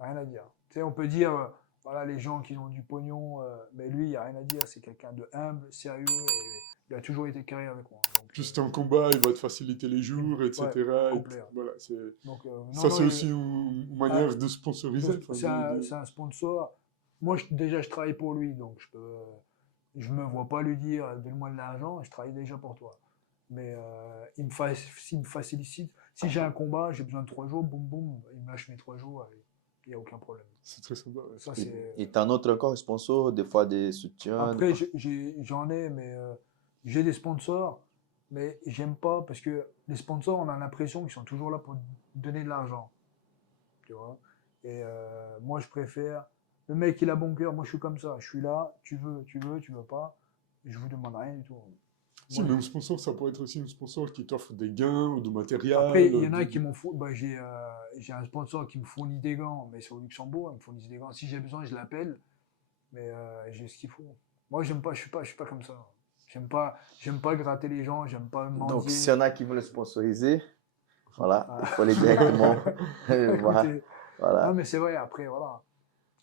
rien à dire. Tu sais, on peut dire, voilà, les gens qui ont du pognon, mais lui, il n'y a rien à dire. C'est quelqu'un de humble, sérieux, et il a toujours été carré avec moi. Donc, Juste en combat, il va te faciliter les jours, etc. complet. Voilà, Donc, ça, non, c'est aussi une manière de sponsoriser. c'est un sponsor. Moi, déjà, je travaille pour lui, donc je me vois pas lui dire donne-moi de l'argent, je travaille déjà pour toi. Mais il me facilite. Si j'ai un combat, j'ai besoin de 3 jours, boum boum, il me lâche mes 3 jours, il n'y a aucun problème. C'est très sympa. Ouais. Ça, Et t'as un autre encore sponsor, des fois des soutiens. Après, j'en ai, mais j'ai des sponsors, mais j'aime pas parce que les sponsors, on a l'impression qu'ils sont toujours là pour donner de l'argent. Tu vois. Et moi, je préfère. Le mec, il a bon cœur, moi je suis comme ça. Je suis là, tu veux pas. Je vous demande rien du tout. Si, Moi, mais un sponsor, ça peut être aussi un sponsor qui t'offre des gains ou du matériel. après, il y en a qui m'ont fourni. Bah, j'ai un sponsor qui me fournit des gants, mais c'est au Luxembourg, il me fournit des gants. Si j'ai besoin, je l'appelle, mais j'ai ce qu'il faut. Moi, j'aime pas, je suis pas comme ça. J'aime pas gratter les gens, j'aime pas Donc, mendier. s'il y en a qui veulent le sponsoriser, voilà, Ah. il faut aller directement. Voilà. Écoutez, Voilà. non, mais c'est vrai, après, voilà.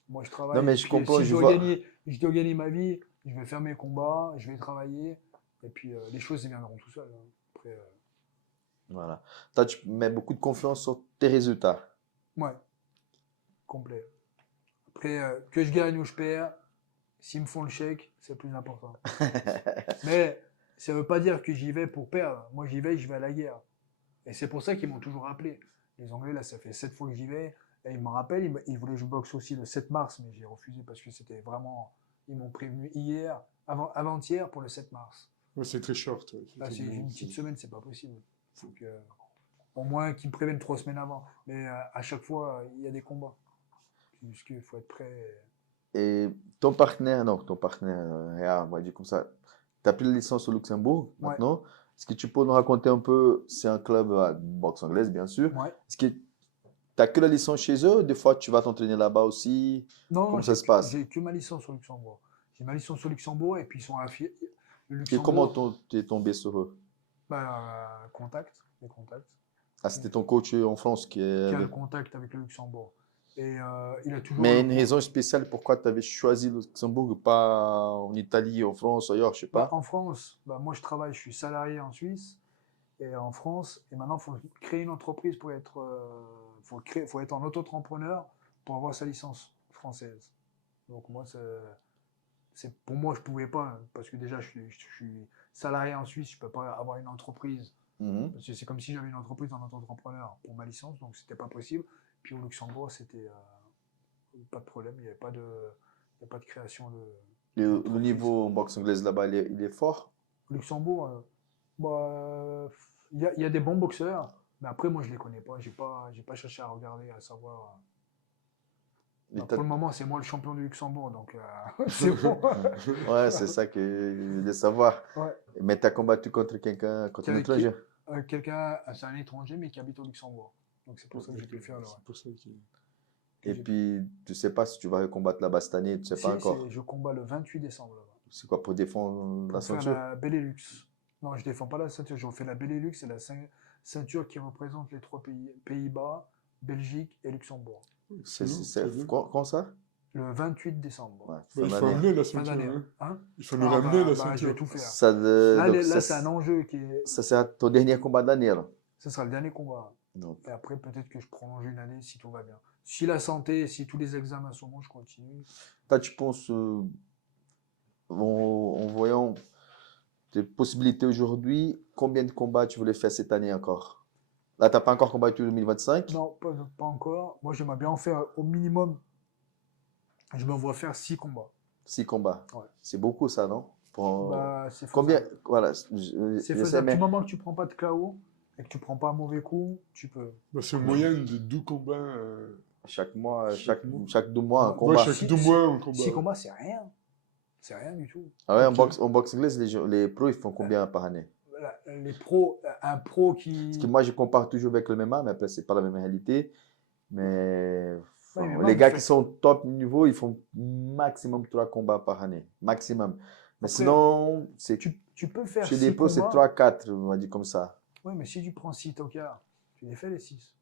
Moi, je travaille. Non, mais je puis, comprends, si je je dois vois. je dois gagner ma vie, je vais faire mes combats, je vais travailler, et puis les choses elles viendront tout seules. Hein. Après, Voilà. Toi, tu mets beaucoup de confiance sur tes résultats. ouais, complet. Après, que je gagne ou je perds, s'ils me font le chèque, c'est le plus important. Mais ça ne veut pas dire que j'y vais pour perdre. Moi, je vais à la guerre. Et c'est pour ça qu'ils m'ont toujours appelé. Les Anglais, là, ça fait 7 fois que j'y vais. Et ils me rappellent, ils voulaient que je boxe aussi le 7 mars, mais j'ai refusé parce que c'était vraiment. Ils m'ont prévenu hier, avant-hier pour le 7 mars. Ouais, c'est très short. Ouais, Là, c'est effectivement, une petite semaine, c'est pas possible. Donc, au moins qu'ils me préviennent 3 semaines avant. Mais à chaque fois, il y a des combats. Parce qu'il faut être prêt. Et ton partenaire, non, ton partenaire, regarde, on va dire comme ça, tu as pris la licence au Luxembourg Ouais. maintenant. Est-ce que tu peux nous raconter un peu, c'est un club de boxe anglaise, bien sûr. Ouais. Est-ce que tu n'as que la licence chez eux? Des fois, tu vas t'entraîner là-bas aussi? Non, Comment ça se passe? j'ai que ma licence au Luxembourg. J'ai ma licence au Luxembourg et puis ils sont affiliés. Le Et comment Luxembourg, tu es tombé sur eux? les contacts. Ah, c'était ton coach en France qui Qui a avait. le contact avec le Luxembourg. Et il a toujours. Mais une raison spéciale pourquoi tu avais choisi le Luxembourg et pas en Italie, en France, ailleurs, je sais pas. En France, moi je travaille, je suis salarié en Suisse et en France. Et maintenant, il faut créer une entreprise pour être. Faut être en auto-entrepreneur pour avoir sa licence française. Donc moi, pour moi, je pouvais pas, hein, parce que déjà, je suis salarié en Suisse, je peux pas avoir une entreprise. Mhm. Parce que c'est comme si j'avais une entreprise en auto-entrepreneur pour ma licence, donc c'était pas possible. Puis au Luxembourg, c'était pas de problème, il n'y avait pas de création de. Le niveau en boxe anglaise là-bas, il est fort. Au Luxembourg, il y a des bons boxeurs, mais après, moi, je les connais pas. J'ai pas cherché à regarder, à savoir. Mais Pour le moment, c'est moi le champion du Luxembourg, donc c'est bon. Ouais, c'est ça que je voulais savoir. Ouais. Mais tu as combattu contre quelqu'un, contre un étranger. Quelqu'un, c'est un étranger, mais qui habite au Luxembourg. Donc c'est pour ça que j'ai pu faire le. C'est pour ça qu'il- Et puis, tu sais pas si tu vas combattre là-bas cette année, tu sais pas encore. Je combats le 28 décembre là-bas. C'est quoi pour défendre la Pour faire ceinture? la Benelux. Non, je défends pas la ceinture, je fais la Benelux, c'est la ceinture qui représente les 3 pays, Pays-Bas, Belgique et Luxembourg. Quand ça? Le 28 décembre. Ouais, Bah, fin il faut d'année. amener la Fin ceinture. d'année. Hein. Hein Il faut nous ramener la je ceinture. vais tout faire. Ça, Là, donc, ça, c'est un enjeu qui est. ça c'est ton dernier combat de l'année, là. Ce sera le dernier combat. Donc, Et après, peut-être que je prolonge une année si tout va bien. Si la santé, si tous les examens sont bons, je continue. toi, tu penses, en voyant tes possibilités aujourd'hui, combien de combats tu voulais faire cette année encore? Là, tu n'as pas encore combattu en 2025? Non, pas encore. Moi, j'aimerais bien en faire au minimum. Je me vois faire 6 combats. 6 combats. Ouais. C'est beaucoup, ça, non? C'est faisable. Combien? Voilà. C'est faisable. Du moment que tu prends pas de KO et que tu prends pas un mauvais coup, tu peux. Bah, c'est une moyenne de 12 combats. Chaque mois, Chaque mois. chaque 2 mois, un Ouais, combat. chaque 2 mois, un combat. 6 combats, c'est rien. C'est rien du tout. Ah ouais, Ok. en boxe anglaise, les pros, ils font combien par année? Les pros, un pro qui. Parce que moi, je compare toujours avec le MMA, mais après, c'est pas la même réalité. Mais Ouais, mais les moi, gars vous qui sont top niveau, ils font maximum 3 combats par année. Maximum. Mais Après, sinon, c'est tu peux faire chez 6 les pros, c'est combats. 3-4, on va dire comme ça. Oui, mais si tu prends 6 tocards, tu les fais les 6.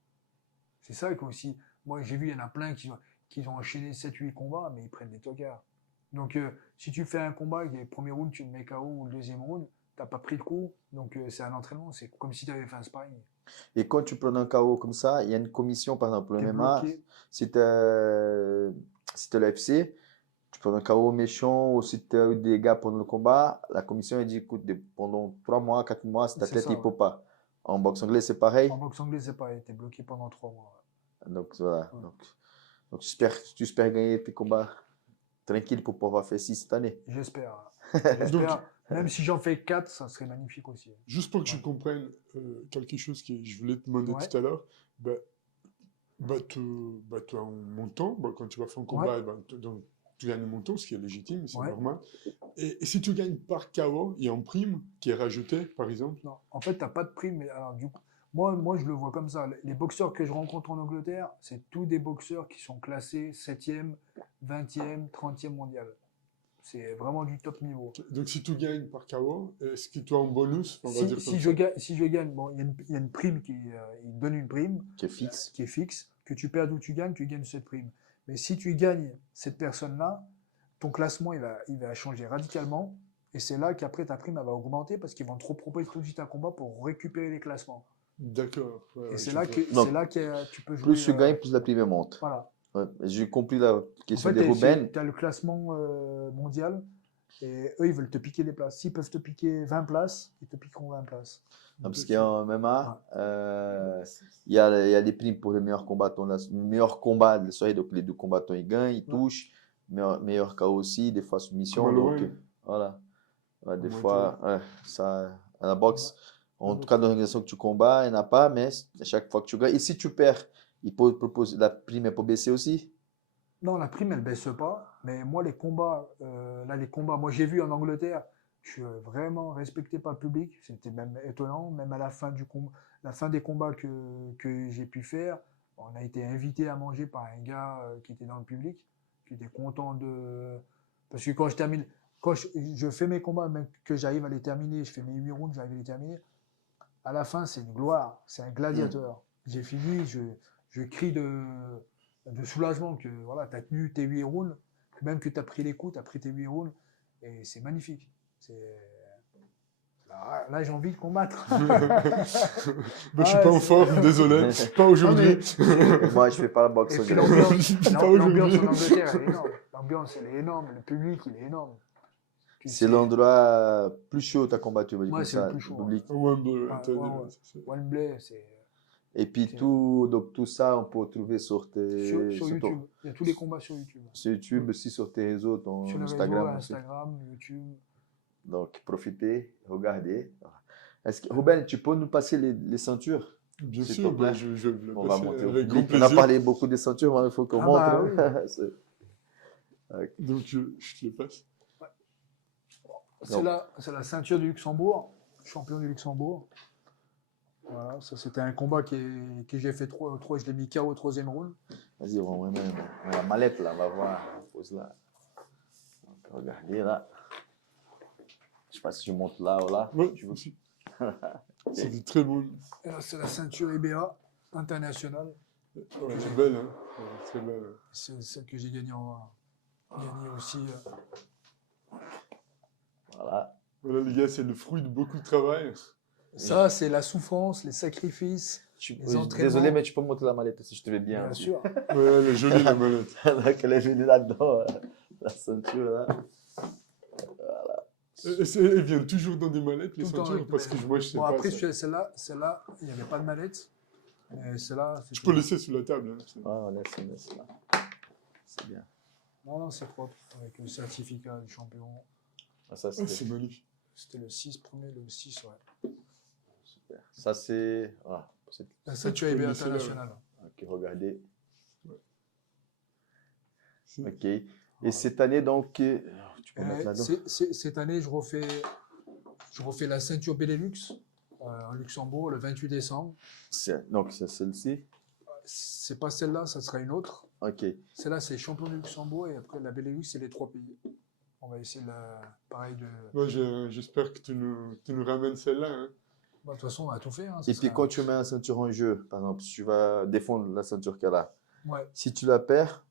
C'est ça qu'aussi. Moi, j'ai vu, il y en a plein qui ont enchaîné 7-8 combats, mais ils prennent des tocards. Donc, si tu fais un combat et que le premier round, tu le mets KO ou le deuxième round, tu n'as pas pris le coup. Donc, c'est un entraînement. C'est comme si tu avais fait un sparring. Et quand tu prends un KO comme ça, il y a une commission, par exemple, le Tu es MMA, bloqué. si tu es l'UFC, tu prends un KO méchant ou si tu as eu des gars pendant le combat, la commission elle dit écoute, pendant 3 mois, 4 mois, cet C'est athlète ça, il peut ouais. pas. En boxe anglais, c'est pareil. En boxe anglaise, c'est pareil. Tu es bloqué pendant 3 mois. Donc voilà. Ouais. Donc tu espères gagner tes combats tranquille pour pouvoir faire 6 cette année. J'espère. Donc, J'espère. Même si j'en fais 4, ça serait magnifique aussi. juste pour que je Ouais. comprenne quelque chose que je voulais te demander Ouais. tout à l'heure, tu as un montant, quand tu vas faire un combat, donc, tu gagnes un montant, ce qui est légitime, c'est Ouais. normal. Et si tu gagnes par KO, il y a une prime qui est rajoutée, par exemple. Non, en fait, tu n'as pas de prime. Mais alors, du coup, moi, je le vois comme ça. Les boxeurs que je rencontre en Angleterre, c'est tous des boxeurs qui sont classés 7e, 20e, 30e mondial. C'est vraiment du top niveau. Donc si tu gagnes par KO, est-ce que tu as un bonus? On va dire Si comme je ça. gagne, bon, il y a une prime il donne une prime Qui est fixe. qui est fixe. Que tu perds ou tu gagnes cette prime. Mais si tu gagnes cette personne-là, ton classement il va changer radicalement. Et c'est là qu'après ta prime elle va augmenter parce qu'ils vont te proposer tout de suite un combat pour récupérer les classements. D'accord. Ouais, Et c'est je là vois. que, Donc, c'est là que tu peux jouer. Plus tu gagnes, plus la prime monte. Voilà. Ouais, j'ai compris la En question fait, de Ruben. tu as le classement mondial et eux, ils veulent te piquer des places. S'ils peuvent te piquer 20 places, ils te piqueront 20 places. Parce qu'en MMA, il y a des primes pour les meilleurs combattants. Le meilleur combat de la soirée, donc les 2 combattants ils gagnent, ils touchent. Meilleur KO aussi, des fois soumission. Comme à Donc l'OM. voilà. Ouais, des Comme fois, ça, à la boxe, en Ouais. tout cas dans l'organisation que tu combats, il n'y en a pas, mais à chaque fois que tu gagnes. Et si tu perds, ils proposent la prime est pour baisser aussi. Non, la prime, elle baisse pas. Mais moi, les combats, moi j'ai vu en Angleterre, je suis vraiment respecté par le public. C'était même étonnant. Même à la fin la fin des combats que j'ai pu faire, on a été invité à manger par un gars qui était dans le public, qui était content de. Parce que quand je termine, quand je fais mes combats, même que j'arrive à les terminer, je fais mes 8 rounds, j'arrive à les terminer. À la fin, c'est une gloire, c'est un gladiateur. J'ai fini, je crie de soulagement que voilà, tu as tenu tes 8 rounds, même que tu as pris les coups, tu as pris tes 8 rounds, et c'est magnifique. Là, j'ai envie de combattre. Je suis pas en forme, désolé, pas aujourd'hui. Moi, je fais pas la boxe. Et puis anglaise. l'ambiance en Angleterre, elle est énorme. L'ambiance, elle est énorme. Le public, il est énorme. C'est l'endroit plus chaud où tu as combattu, on va dire Ouais, comme c'est ça, le plus chaud. public. Wembley, Ouais, t'as dit, ouais. ouais, c'est ça. Wembley, c'est Et puis C'est- donc tout ça, on peut trouver sur sur sur YouTube. Il y a tous les combats sur YouTube. sur YouTube, aussi sur tes réseaux, ton Sur les Instagram réseaux, aussi. Instagram, YouTube. Donc profitez, regardez. Ruben, tu peux nous passer les ceintures? Bien S'il sûr, te plaît. je vais le On va passer monter au avec grand public. On a plaisir. parlé beaucoup des ceintures, mais il faut qu'on Ah montre. bah Donc je te le passe. C'est la ceinture du Luxembourg, champion du Luxembourg. Voilà, ça c'était un combat que j'ai fait je l'ai mis KO au 3e round. Vas-y, on va mettre la mallette là, on va voir. Pose là. Donc, regardez là. Je sais pas si je monte là ou là. Ouais, Tu veux aussi. C'est des très bons. Et là, c'est la ceinture IBA internationale. Ouais, elle est belle, hein. Elle est très belle. C'est celle que j'ai gagnée aussi. Voilà. Voilà, les gars, c'est le fruit de beaucoup de travail. Ça, c'est la souffrance, les sacrifices, les entraînements. Désolé, mais tu peux monter la mallette aussi, je te vais bien. Bien aussi. sûr. Ouais, elle est jolie, la manette. Donc, elle est jolie là-dedans, la ceinture là. Elle vient toujours dans des mallettes, les Tout le temps ceintures, avec parce que moi, je sais Bon, pas. après, ça. celle-là, il n'y avait pas de mallette. Mais celle-là, Je peux laisser sur la table. Hein. Ouais, on laisse là. C'est bien. Non, c'est propre. Avec le certificat du champion. Ah, ça, Ah, c'est magnifique. C'était le 6, le 6, ouais. super. Ça, c'est. La ceinture IBA internationale. Ok, regardez. C'est- Ok. Et cette année, donc, tu peux mettre là-dedans. Cette année, je refais la ceinture Benelux en Luxembourg le 28 décembre. Donc, c'est celle-ci. C'est pas celle-là, ça sera une autre. Ok. Celle-là, c'est champion du Luxembourg et après la Benelux, c'est les 3 pays. On va essayer pareil de. Ouais, j'espère que tu nous ramènes celle-là. Hein. Bah, de toute façon, on va tout faire. Hein, Et puis, quand tu mets la ceinture en jeu, par exemple, si tu vas défendre la ceinture qu'elle a, Ouais. si tu la perds,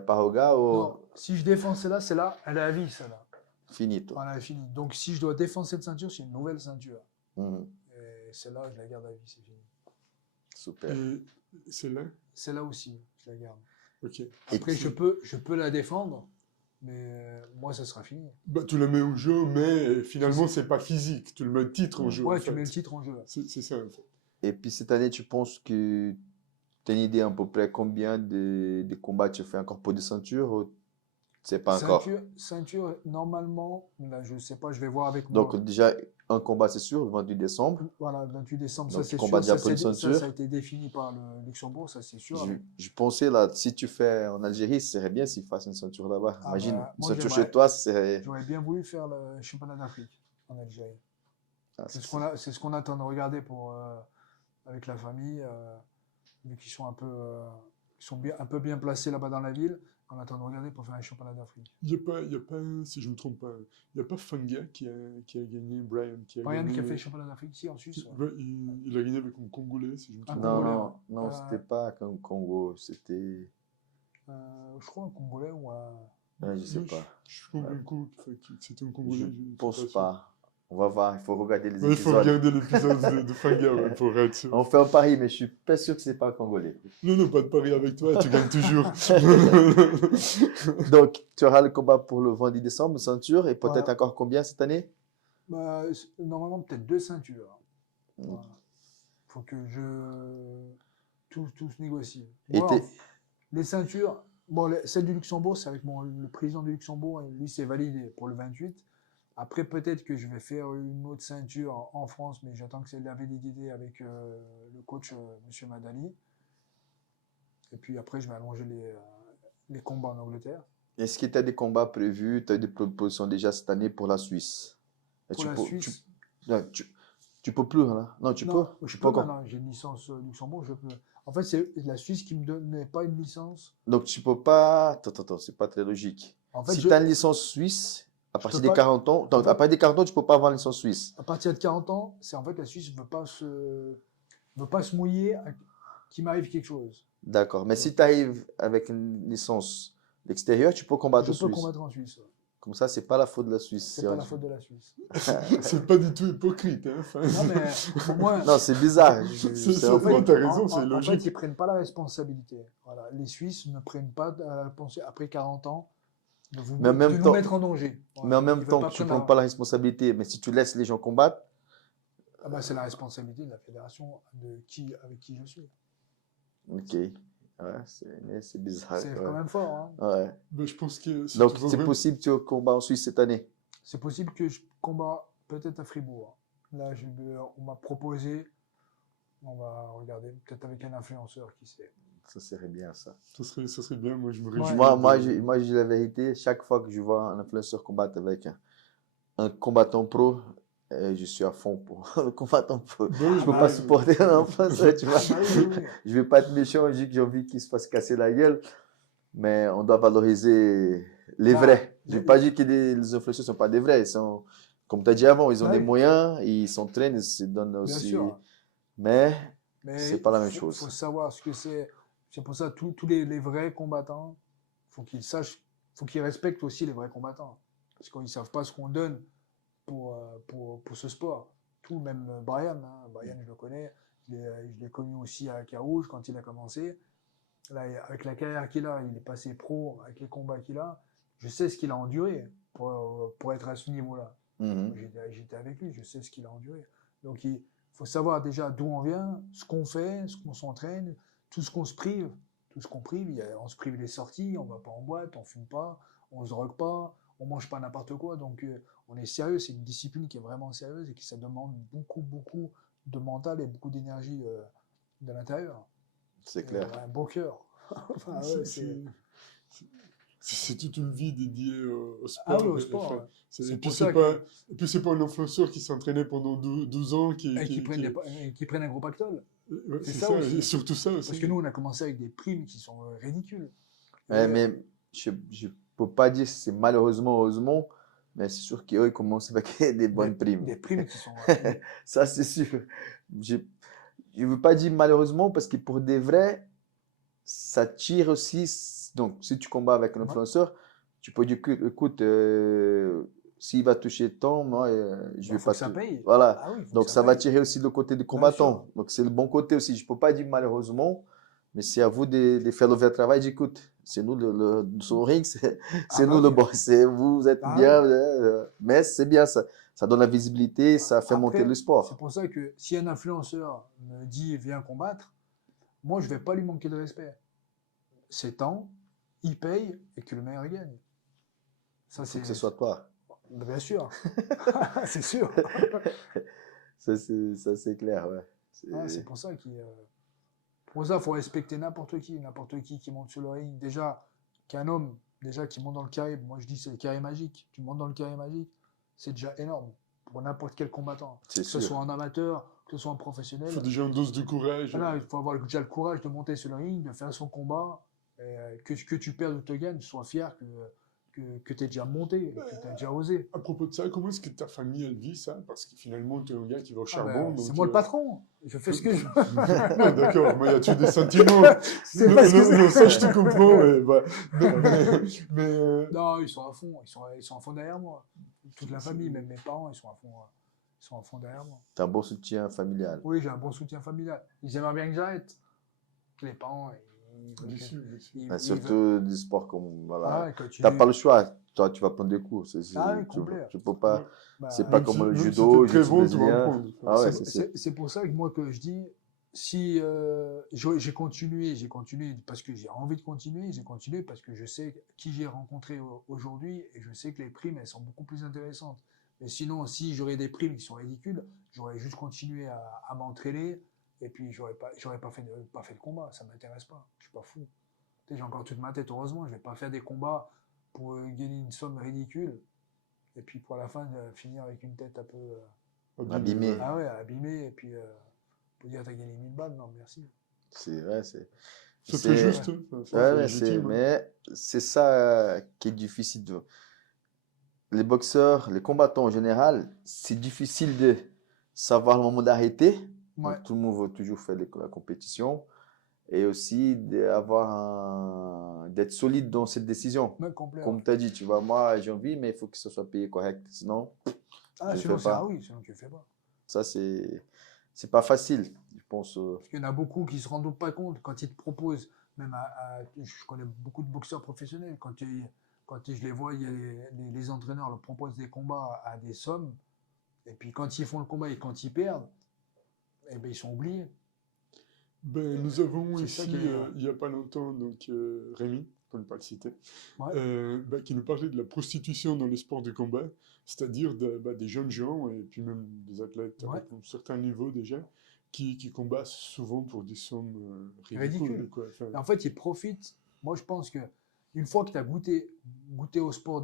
Paroga ou Non, si je défends celle-là, elle est à vie, celle-là. finito? Voilà, elle est finie. Donc, si je dois défendre cette ceinture, c'est une nouvelle ceinture. Mhm. Et celle-là, je la garde à vie, c'est fini. Super. Et c'est là? Celle-là aussi, je la garde. Ok. Après, je peux la défendre, mais moi, ça sera fini. Bah, tu le mets au jeu, mais finalement, c'est pas physique. Tu le mets le titre au jeu. Ouais, en tu fait. mets le titre en jeu. C'est ça, en fait. Et puis cette année, tu penses que tu as une idée à peu près combien de combats tu fais encore pour des ceintures ou c'est pas encore? Ceinture, normalement, là, je sais pas, je vais voir avec Donc moi. déjà, un combat, c'est sûr, le 28 décembre. Voilà, le 28 décembre, Donc ça tu c'est combats sûr. déjà pour une ceinture. Ça a été défini par le Luxembourg, ça c'est sûr. Je pensais là, si tu fais en Algérie, ce serait bien s'ils fassent une ceinture là-bas. Ah Imagine, bah, une moi, ceinture j'aimerais- chez toi, c'est... J'aurais bien voulu faire le championnat d'Afrique en Algérie. Ah, C'est ce qu'on attend de regarder avec la famille, vu qu'ils sont ils sont un peu bien placés là-bas dans la ville. On attend de regarder pour faire un championnat d'Afrique. Il n'y a pas, si je ne me trompe pas, il n'y a pas Fanga qui a gagné, Brian, qui a Brian gagné. qui a fait le championnat d'Afrique ici en Suisse. Ouais. Ouais, il a gagné avec un Congolais, si je me Un trompe Non, Congolais, pas. ouais. non, c'était pas comme Congo, c'était... Je crois un Congolais ou un. Ouais, je sais Non, pas. je suis convaincu que c'était un Je Congolais. pense suis sûr. pas. On va voir, il faut regarder les Ouais, il faut épisodes. regarder l'épisode de Fanga ouais, pour être sûr. On fait un pari, mais je suis pas sûr que c'est pas congolais. Non, non, pas de pari avec toi, tu gagnes toujours. Donc, tu auras le combat pour le 20 décembre, ceinture, et peut-être Voilà. encore combien cette année? Bah, normalement, peut-être 2 ceintures. Mm. Voilà. Faut que tout se négocie. Et Moi, t'es- les ceintures, bon, celle du Luxembourg, c'est avec le président du Luxembourg, et lui, c'est validé pour le 28. Après, peut-être que je vais faire une autre ceinture en France, mais j'attends que c'est la validité avec le coach, M. Madani. Et puis après, je vais allonger les combats en Angleterre. Est-ce que tu as des combats prévus? Tu as des propositions déjà cette année pour la Suisse? Et Pour tu la peux, Suisse, non, tu peux plus, là? Non, tu non, peux? je Tu peux peux encore. maintenant. J'ai une licence Luxembourg, je peux. En fait, c'est la Suisse qui me donnait pas une licence. Donc, tu peux pas. Attends, c'est pas très logique. En fait, Si tu as une licence suisse, à Je partir peux des pas- 40 ans, en fait- à partir des 40 ans, tu peux pas avoir une licence suisse. à partir de 40 ans, c'est en fait la Suisse veut pas se mouiller qu'il m'arrive quelque chose. D'accord. Mais si tu arrives avec une licence d'extérieur, tu peux combattre Je en peux Suisse. combattre en Suisse. Ouais. Comme ça, c'est pas la faute de la Suisse. C'est pas la faute de la Suisse. C'est pas du tout hypocrite. Hein, enfin. Non, mais pour moi, Non, c'est bizarre. C'est un en peu- fait, t'as raison, c'est en fait, logique. ils prennent pas la responsabilité. Voilà. Les Suisses ne prennent pas la responsabilité après 40 ans Mais en même de nous temps- mettre en danger. Voilà. Mais en Ils même veulent temps, pas tu ne prendre prends pas la responsabilité. Mais si tu laisses les gens combattre, Ah bah, c'est la responsabilité de la fédération avec qui je suis. ok. Ouais, c'est bizarre. C'est ouais. quand même fort. Hein. Ouais. Ben, je pense que si Donc, tu veux c'est vraiment- possible que tu combats en Suisse cette année. C'est possible que je combat peut-être à Fribourg. Là, on m'a proposé, on va regarder, peut-être avec un influenceur, qui sait. Ça serait bien, ça. Ça serait bien, moi je me Ouais. réjouis. Moi, je dis la vérité. Chaque fois que je vois un influenceur combattre avec un combattant pro, je suis à fond pour le combattant pro. Ben, Je peux bah pas oui. supporter un influenceur, tu vois. Ah, oui, oui, oui. Je vais pas être méchant, je dis que j'ai envie qu'il se fasse casser la gueule, mais on doit valoriser les Ah, vrais. Je les- vais pas dire que les influenceurs sont pas des vrais. Ils sont, comme tu as dit avant, ils ont Ah des oui. moyens, ils s'entraînent, ils se donnent Bien aussi. sûr. Mais Mais c'est pas la même il chose. faut savoir ce que c'est. C'est pour ça que tous les vrais combattants, faut qu'ils sachent, faut qu'ils respectent aussi les vrais combattants. Parce qu'ils ne savent pas ce qu'on donne pour ce sport. Tout, même Brian. Hein. Brian, je le connais. Je l'ai connu aussi à Carouge quand il a commencé. Là, avec la carrière qu'il a, il est passé pro avec les combats qu'il a. Je sais ce qu'il a enduré pour être à ce niveau-là. Mhm. J'étais avec lui, je sais ce qu'il a enduré. Donc il faut savoir déjà d'où on vient, ce qu'on fait, ce qu'on s'entraîne, tout ce qu'on se prive. Tout ce qu'on prive, on se prive des sorties, on va pas en boîte, on fume pas, on se drogue pas, on mange pas n'importe quoi. Donc on est sérieux, c'est une discipline qui est vraiment sérieuse et qui ça demande beaucoup de mental et beaucoup d'énergie de l'intérieur. C'est clair. Un beau cœur. Enfin, ouais, C'est toute une vie dédiée au sport. Ah oui, au et- sport. enfin, Ouais. c'est- C'est et, puis pour c'est ça pas, que- et puis c'est pas un influenceur qui s'entraînait pendant 12 ans Et qui prennent un gros pactole. Ouais, c'est c'est ça ça, aussi. et surtout ça aussi. Parce que nous, on a commencé avec des primes qui sont ridicules. Ouais, Et, mais je peux pas dire si c'est malheureusement, heureusement, mais c'est sûr qu'eux, ils commencent avec des bonnes primes. Des primes qui sont. Ça, c'est sûr. Je ne veux pas dire malheureusement parce que pour des vrais, ça tire aussi Donc, si tu combats avec un Ouais. influenceur, tu peux dire, écoute, s'il va toucher tant, moi, je Bah, vais faut pas que ça tout. paye. Voilà. Ah oui, faut que Donc, ça ça va paye. tirer aussi le côté du Bien combattant. sûr. Donc, c'est le bon côté aussi. Je peux pas dire malheureusement, mais c'est à vous de faire le vrai travail. J'écoute. C'est nous, sur le ring, c'est Ah nous bah le oui. boss. C'est vous êtes Ah bien. oui. Mais c'est bien ça. Ça donne la visibilité, ça fait monter Après, le c'est sport. pour ça que si un influenceur me dit viens combattre, moi je vais pas lui manquer de respect. C'est temps, il paye et que le meilleur gagne. Ça Il faut que ce c'est soit toi. bien sûr, c'est sûr. Ça, c'est clair, ouais. Ah, c'est pour ça pour ça faut respecter n'importe qui monte sur le ring. Déjà qu'un homme déjà qui monte dans le carré, moi je dis c'est le carré magique. Tu montes dans le carré magique, c'est déjà énorme pour n'importe quel combattant, C'est que ce sûr. soit en amateur, que ce soit en Il faut professionnel. déjà une dose de courage. Voilà, il faut avoir déjà le courage de monter sur le ring, de faire son combat, et, que tu perdes ou te gagnes, sois fier que tu es déjà monté, que tu as déjà osé. À propos de ça, comment est-ce que ta famille elle vit ça? Parce que finalement, tu es un gars qui va au Ah charbon. ben, c'est Donc, moi le patron, je fais ce que je veux. Ouais, d'accord, mais y a-tu des sentiments? C'est parce que Non, ça, je te comprends. Mais Non, ils sont à fond, ils sont à fond derrière moi. Toute la c'est- famille, même mes parents, ils sont à fond derrière moi. T'as un bon soutien familial. Oui, j'ai un bon soutien familial. Ils aimeraient bien que j'arrête. Que les parents, ils veulent bien que- sûr, bien sûr. ils- Ah, ils veulent- surtout du sport comme, Ah voilà. ouais, quand tu T'as pas le choix. Toi, tu vas prendre des coups. Ah oui, complet. Tu peux pas. Ouais. Bah, C'est pas Même comme si, le même si judo, t'es très jiu-jitsu bon, tu vas en brésilien. prendre. Ah ouais, c'est sûr. C'est pour ça que moi que je dis, si j'ai continué parce que j'ai envie de continuer, j'ai continué parce que je sais qui j'ai rencontré aujourd'hui et je sais que les primes elles sont beaucoup plus intéressantes. Mais sinon, si j'aurais des primes qui sont ridicules, j'aurais juste continué à m'entraîner et puis j'aurais pas fait de combat. Ça m'intéresse pas. Je suis pas fou. Tu sais, j'ai encore toute ma tête. Heureusement, je vais pas faire des combats pour gagner une somme ridicule et puis pour la fin finir avec une tête un peu Abîmé. ah ouais, abîmée et puis pour dire t'as gagné 1000 balles, non merci. C'est vrai, c'est. C'est c'est- très juste. Hein. Enfin, Ouais, c'est mais légitime. Hein. mais c'est ça qui est difficile. Les boxeurs, les combattants en général, c'est difficile de savoir le moment d'arrêter. Ouais, Donc, tout le monde veut toujours faire la compétition. Et aussi d'être solide dans cette décision. même complet. Comme Ouais. tu as dit, tu vois, moi j'ai envie, mais il faut que ce soit payé correct. Sinon, Ah, je ne sinon fais c'est ah pas. oui, sinon tu le fais pas. Ça, c'est pas facile, je pense. Parce qu'il y en a beaucoup qui se rendent pas compte quand ils te proposent, même je connais beaucoup de boxeurs professionnels, je les vois, il y a les entraîneurs leur proposent des combats à des sommes, et puis quand ils font le combat et quand ils perdent, eh ben, ils sont oubliés. Ben, nous avons C'est ça ici, qui est grave. il n'y a pas longtemps, donc, Rémi, pour ne pas le citer, Ouais. qui nous parlait de la prostitution dans les sports de combat, c'est-à-dire des jeunes gens et puis même des athlètes Ouais. avec un certain niveau déjà, qui combattent souvent pour des sommes ridicules. Ridicule. Quoi. Enfin, Et en fait, ils profitent. Moi, je pense que une fois que tu as goûté au sport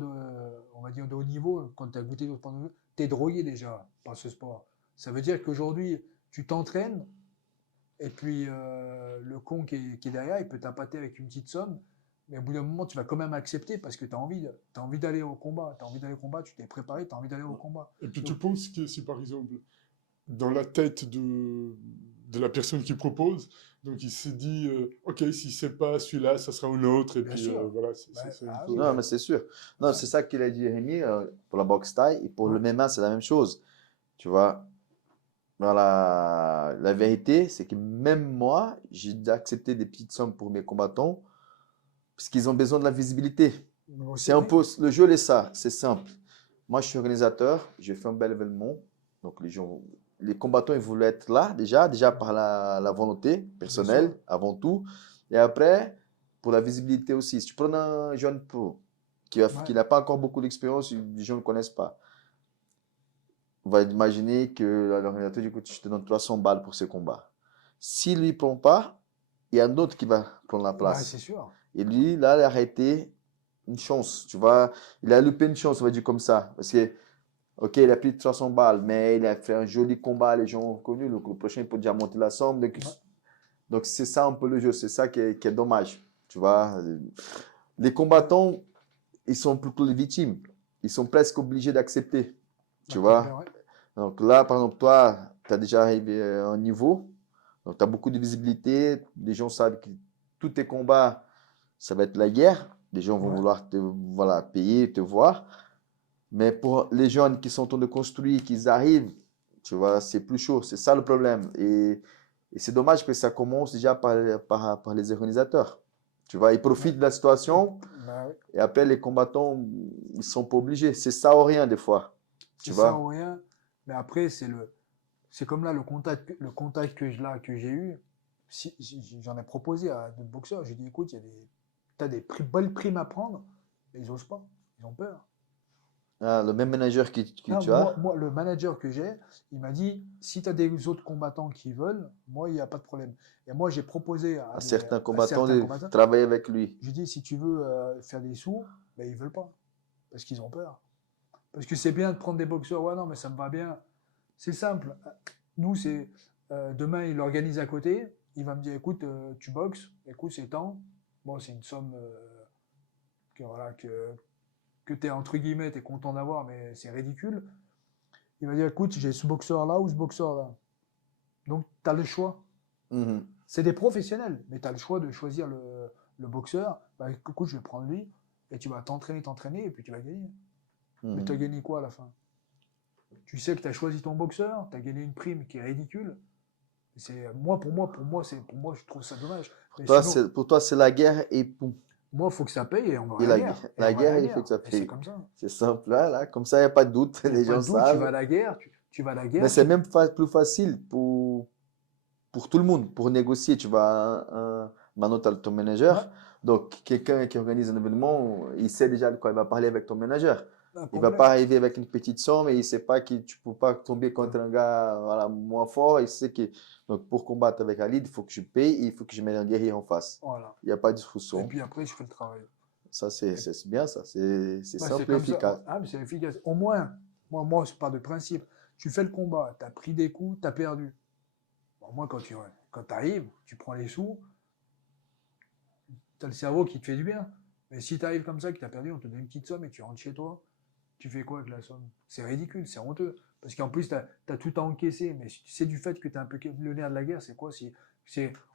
on va dire de haut niveau, quand tu as goûté au sport de haut niveau, tu es drogué déjà par ce sport. Ça veut dire qu'aujourd'hui, tu t'entraînes et puis le con qui est derrière, il peut t'appâter avec une petite somme, mais au bout d'un moment, tu vas quand même accepter parce que tu as envie d'aller au combat. Tu as envie d'aller au combat, tu t'es préparé, tu as envie d'aller au combat. et puis Donc, tu penses que si par exemple, dans la tête de la personne qui propose, donc il s'est dit, ok, si c'est pas celui-là, ça sera un autre, et Bien puis sûr. voilà, Ouais, c'est un ah peu... oui. Non, mais c'est sûr. Non, Ouais. c'est ça qu'il a dit Rémi pour la boxe thaï. Et pour le Ouais. MMA, c'est la même chose. Tu vois, voilà, la vérité, c'est que même moi, j'ai accepté des petites sommes pour mes combattants parce qu'ils ont besoin de la visibilité. Moi aussi, C'est un oui. peu, le jeu, c'est ça, c'est simple. Moi, je suis organisateur, je fais un bel événement. Donc, les combattants, ils voulaient être là, déjà par la volonté personnelle, avant tout. Et après, pour la visibilité aussi. Si tu prends un jeune pro qui n'a pas encore beaucoup d'expérience, les gens ne le connaissent pas. On va imaginer que l'organisateur dit, écoute, je te donne 300 balles pour ce combat. S'il ne lui prend pas, il y a un autre qui va prendre la Ouais, place. c'est sûr. Et lui, là, il a arrêté une chance, tu vois. Il a loupé une chance, on va dire comme ça. Parce que, ok, il a pris 300 balles, mais il a fait un joli combat, les gens ont connu. Donc, le prochain, il peut déjà monter la somme. Donc c'est ça un peu le jeu. C'est ça qui est dommage, tu vois. Les combattants, ils sont plutôt les victimes. Ils sont presque obligés d'accepter, tu vois. Ouais. Donc là, par exemple, toi, tu as déjà arrivé à un niveau. Donc, tu as beaucoup de visibilité. Les gens savent que tous tes combats, ça va être la guerre. Les gens vont Ouais. vouloir voilà, payer, te voir. Mais pour les jeunes qui sont en train de construire, qu'ils arrivent, tu vois, c'est plus chaud. C'est ça le problème. Et c'est dommage que ça commence déjà par les organisateurs. Tu vois, ils profitent de la situation Bah oui. et après les combattants, ils sont pas obligés. C'est ça ou rien des fois. Tu C'est ça vois. ou rien. Mais après, c'est comme là, le contact que j'ai eu, j'en ai proposé à d'autres boxeurs. J'ai dit, écoute, t'as belles primes à prendre, mais ils osent pas. Ils ont peur. Ah, le même manager que Non, tu as, moi, le manager que j'ai, il m'a dit, si tu as des autres combattants qui veulent, moi, il n'y a pas de problème. Et moi, j'ai proposé à certains à combattants, certains de combattants, travailler avec lui. j'ai dit, si tu veux faire des sous, ben, ils veulent pas. Parce qu'ils ont peur. Parce que c'est bien de prendre des boxeurs, ouais, non, mais ça me va bien. C'est simple. Nous, c'est demain, il organise à côté. Il va me dire, écoute, tu boxes, écoute, c'est tant. Bon, c'est une somme voilà, que tu es, entre guillemets, tu es content d'avoir, mais c'est ridicule. Il va dire, écoute, j'ai ce boxeur-là ou ce boxeur-là. Donc, tu as le choix. Mhm. C'est des professionnels, mais tu as le choix de choisir le boxeur. Bah, écoute, je vais prendre lui, et tu vas t'entraîner, et puis tu vas gagner. Mais tu as Mhm. gagné quoi à la fin? Tu sais que tu as choisi ton boxeur, tu as gagné une prime qui est ridicule. Pour moi, je trouve ça dommage. Mais sinon, Pour toi, c'est la guerre et boum. moi, il faut que ça paye et on va à Et la guerre. Et la on va à guerre, la il faut guerre. que ça Et c'est paye. comme ça. C'est simple, là. Comme ça, il n'y a pas de doute. Il n'y a Les pas gens de doute, tu vas à savent. la guerre, tu vas à la Mais guerre, c'est même plus facile pour tout le monde. Pour négocier, tu vas maintenant, tu as ton ouais, manager. Donc, quelqu'un qui organise un événement, il sait déjà de quoi il va parler avec ton manager. un Il ne va problème. pas arriver avec une petite somme et il ne sait pas que tu ne peux pas tomber contre un gars voilà, moins fort. Il sait que donc, pour combattre avec Ali, il faut que je paye et il faut que je mette un guerrier en face. Voilà. Il n'y a pas de Et discussion. puis après, je fais le travail. Ça, Et- c'est bien ça. C'est bah, c'est simple et comme ça. efficace. Ah, mais c'est efficace. Au moins, moi c'est pas de principe. Tu fais le combat, tu as pris des coups, tu as perdu. Bon, moi, quand arrives, tu prends les sous, tu as le cerveau qui te fait du bien. Mais si tu arrives comme ça, que tu as perdu, on te donne une petite somme et tu rentres chez toi, tu fais quoi avec la somme? C'est ridicule, c'est honteux. Parce qu'en plus, tu as tout à encaisser. Mais c'est du fait que tu as un peu le nerf de la guerre, c'est quoi?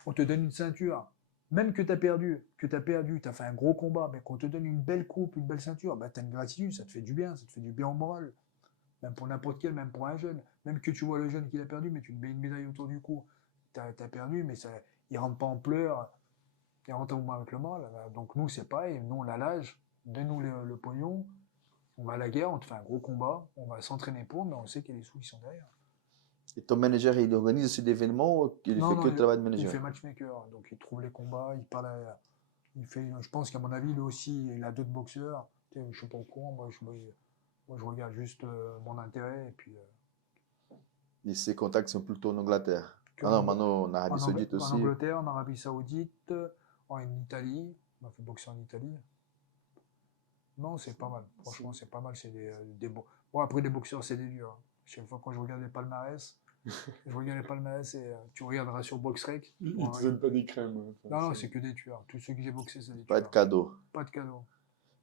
On te donne une ceinture. Même que tu as perdu, tu as fait un gros combat, mais qu'on te donne une belle coupe, une belle ceinture, bah, tu as une gratitude, ça te fait du bien, ça te fait du bien au moral. Même pour n'importe quel, même pour un jeune. Même que tu vois le jeune qui a perdu, mais tu te mets une médaille autour du cou. Tu as perdu, mais ça, il rentre pas en pleurs, il rentre au moins avec le moral. Donc nous, c'est pareil, nous on a l'âge, donne-nous le pognon, on va à la guerre, on te fait un gros combat, on va s'entraîner pour, mais on sait qu'il y a des sous qui sont derrière. Et ton manager, il organise ces événements ou il Non, fait non, que le travail de il manager? fait matchmaker, donc il trouve les combats, il parle il fait, je pense qu'à mon avis, lui aussi, il a d'autres boxeurs. Je ne suis pas au courant, moi, je regarde juste mon intérêt, et puis Et ses contacts sont plutôt en Angleterre. Ah non, maintenant en Arabie Saoudite En aussi. Angleterre, en Arabie Saoudite, en Italie, on a fait boxer en Italie. Non, c'est pas mal. Franchement, c'est pas mal. C'est des beaux. Bon, après, les boxeurs, c'est des durs. Chaque fois, quand je regarde les palmarès, et tu regarderas sur BoxRec. Ils Bon, ne te donnent pas des crèmes. Enfin, non, non, c'est que des tueurs. Tous ceux que j'ai boxés, c'est des Pas de tueurs. cadeau. Pas de cadeau.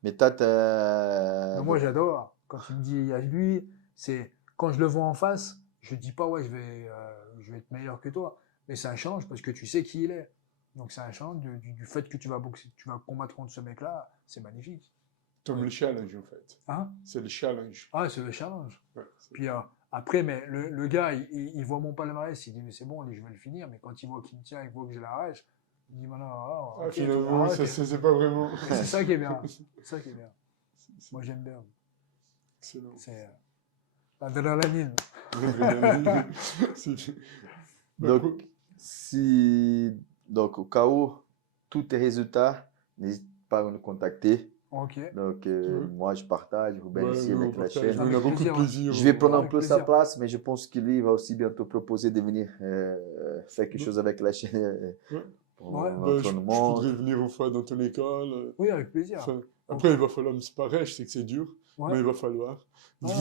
Mais toi, Mais moi, j'adore. Quand il me dit, il y a lui, c'est quand je le vois en face, je dis pas, ouais, je vais être meilleur que toi. Mais c'est un challenge parce que tu sais qui il est. Donc, c'est un challenge du fait que tu vas boxer, tu vas combattre contre ce mec-là. C'est magnifique. Comme le challenge, en fait. Hein? C'est le challenge. Ah, c'est le challenge. Ouais, Puis après, mais le gars, il voit mon palmarès, il dit, mais c'est bon, je vais le finir. Mais quand il voit qu'il me tient, il voit que je l'arrache, il dit, maintenant, okay, finalement, c'est pas vraiment. c'est ça qui est bien. C'est ça qui est bien. Moi, j'aime bien. Excellent. C'est l'adrénaline. Donc, donc, au cas où tous tes résultats, n'hésite pas à nous contacter. Ok. Donc, moi, je partage, Ruben ici nous, avec la chaîne. on a beaucoup de plaisir. Je vais prendre un Avec peu sa plaisir. place, mais je pense qu'il lui va aussi bientôt proposer de venir faire quelque chose avec la chaîne. Pour Ouais. Je voudrais venir une fois dans ton école. Oui, avec plaisir. Enfin, après, il va falloir me séparer, je sais que c'est dur, Ouais. mais il va falloir. Ouais.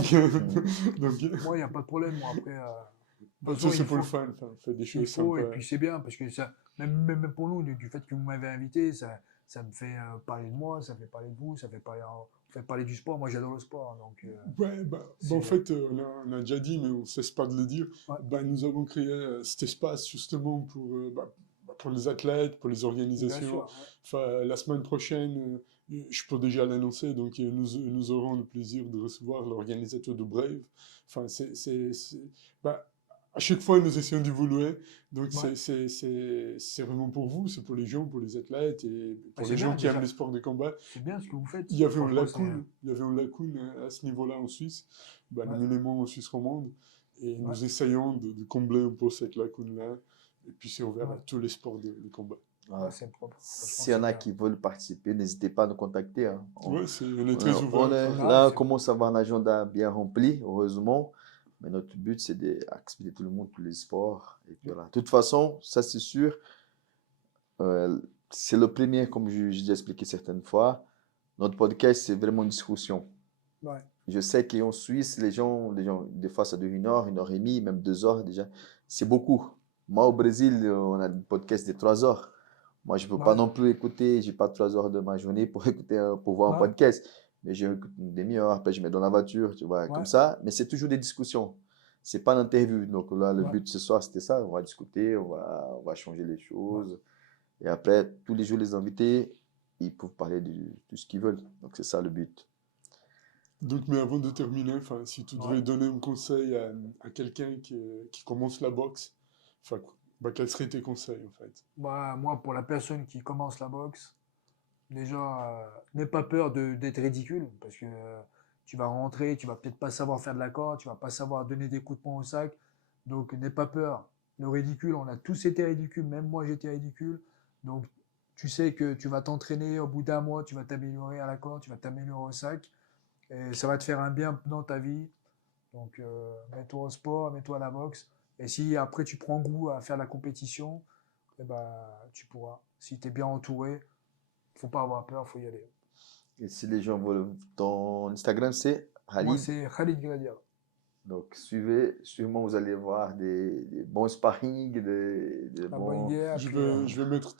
Donc, Moi, il n'y a pas de problème. Moi, après, ça, c'est pour le fun, faire des choses sympas. Et puis c'est bien, parce que ça, même pour nous, du fait que vous m'avez invité, ça me fait parler de moi, ça fait parler de vous, ça fait parler du sport. Moi, j'adore le sport. Donc, ouais, en fait, on a déjà dit, mais on ne cesse pas de le dire. Ouais. Nous avons créé cet espace justement pour pour les athlètes, pour les Bien organisations. sûr. Enfin, la semaine prochaine, je peux déjà l'annoncer, donc nous aurons le plaisir de recevoir l'organisateur de Brave. Enfin, bah, à chaque fois, nous essayons d'évoluer, donc Ouais. c'est vraiment pour vous, c'est pour les gens, pour les athlètes et pour C'est les gens bien, qui aiment déjà. les sports de combat. C'est bien ce que vous faites. Il y avait une Franchement, lacune, il y avait une lacune à ce niveau-là en Suisse, bah, Ouais. nomément en Suisse romande, et Ouais. nous essayons de combler un peu cette lacune-là, et puis c'est ouvert Ouais. à tous les sports de combat. Ouais. Ouais, c'est propre. Franchement, S'il y en c'est a bien. qui veulent participer, n'hésitez pas à nous contacter, hein. Ouais, on est très ouvert. On est Enfin, Ah, là, on c'est- commence à avoir un agenda bien rempli, heureusement. Mais notre but, c'est d'accepter tout le monde, tous les sports. Et puis voilà. De toute façon, ça c'est sûr, c'est le premier, comme j'ai déjà expliqué certaines fois. Notre podcast, c'est vraiment une discussion. Ouais. Je sais qu'en Suisse, les gens, des fois, ça dure 1 heure et demie, même 2 heures déjà. C'est beaucoup. Moi, au Brésil, on a un podcast de 3 heures. Moi, je ne peux pas Ouais. non plus écouter, j'ai pas 3 heures de ma journée pour écouter, pour voir un Ouais. podcast. Mais j'écoute une demi-heure, après je mets dans la voiture, tu vois, comme Ouais. ça. Mais c'est toujours des discussions. C'est pas une interview. Donc là, le Ouais. but ce soir, c'était ça. On va discuter, on va changer les choses. Et après, tous les jours, les invités, ils peuvent parler de ce qu'ils veulent. Donc c'est ça le but. donc, mais avant de terminer, enfin, si tu devais Ouais. donner un conseil à quelqu'un qui commence la boxe, enfin, bah, quels seraient tes conseils en fait? Bah, moi, pour la personne qui commence la boxe, déjà, n'aie pas peur d'être ridicule, parce que tu vas rentrer, tu vas peut-être pas savoir faire de la corde, tu vas pas savoir donner des coups de poing au sac, donc n'aie pas peur. Le ridicule, on a tous été ridicules, même moi j'étais ridicule, donc tu sais que tu vas t'entraîner, au bout d'un mois, tu vas t'améliorer à la corde, tu vas t'améliorer au sac, et ça va te faire un bien dans ta vie. Donc mets-toi au sport, mets-toi à la boxe, et si après tu prends goût à faire la compétition, eh ben, tu pourras. Si tu es bien entouré, faut pas avoir peur, faut y aller. Et si les gens veulent, ton Instagram, c'est Moi, Khalid. c'est Khalid Gradia. Donc, suivez, sûrement vous allez voir des bons sparring, des La bonne bons. guerre. Je Puis, vais mettre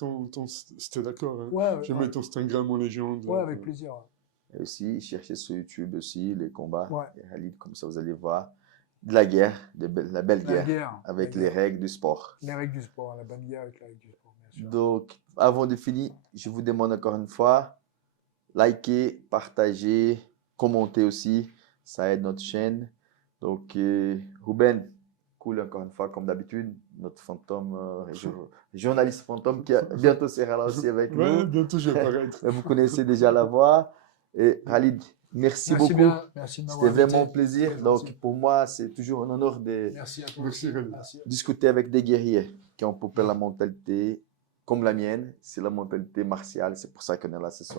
c'était d'accord, hein? ouais, Je vais ouais, mettre ton Instagram en légende. ouais, avec plaisir. Et aussi, cherchez sur YouTube aussi les combats. Ouais, Et Khalid, comme ça, vous allez voir de la guerre, la belle la guerre, guerre. avec La les guerre. règles du sport. Les règles du sport, la bonne guerre avec les règles du sport, bien sûr. Donc, avant de finir, je vous demande encore une fois, likez, partagez, commentez aussi. Ça aide notre chaîne. Donc, Ruben, cool encore une fois, comme d'habitude, notre fantôme, journaliste fantôme qui bientôt sera là aussi avec Ouais, nous. bientôt je vais apparaître. Mais vous connaissez déjà la voix. Et Khalid, merci beaucoup. Bien, merci de m'avoir C'était vraiment un invité. plaisir. C'est Donc, gentil. pour moi, c'est toujours un honneur de Merci à toi. Merci, Khalid. Merci. discuter avec des guerriers qui ont à peu près la mentalité comme la mienne. C'est la mentalité martiale. C'est pour ça qu'on est là ce soir.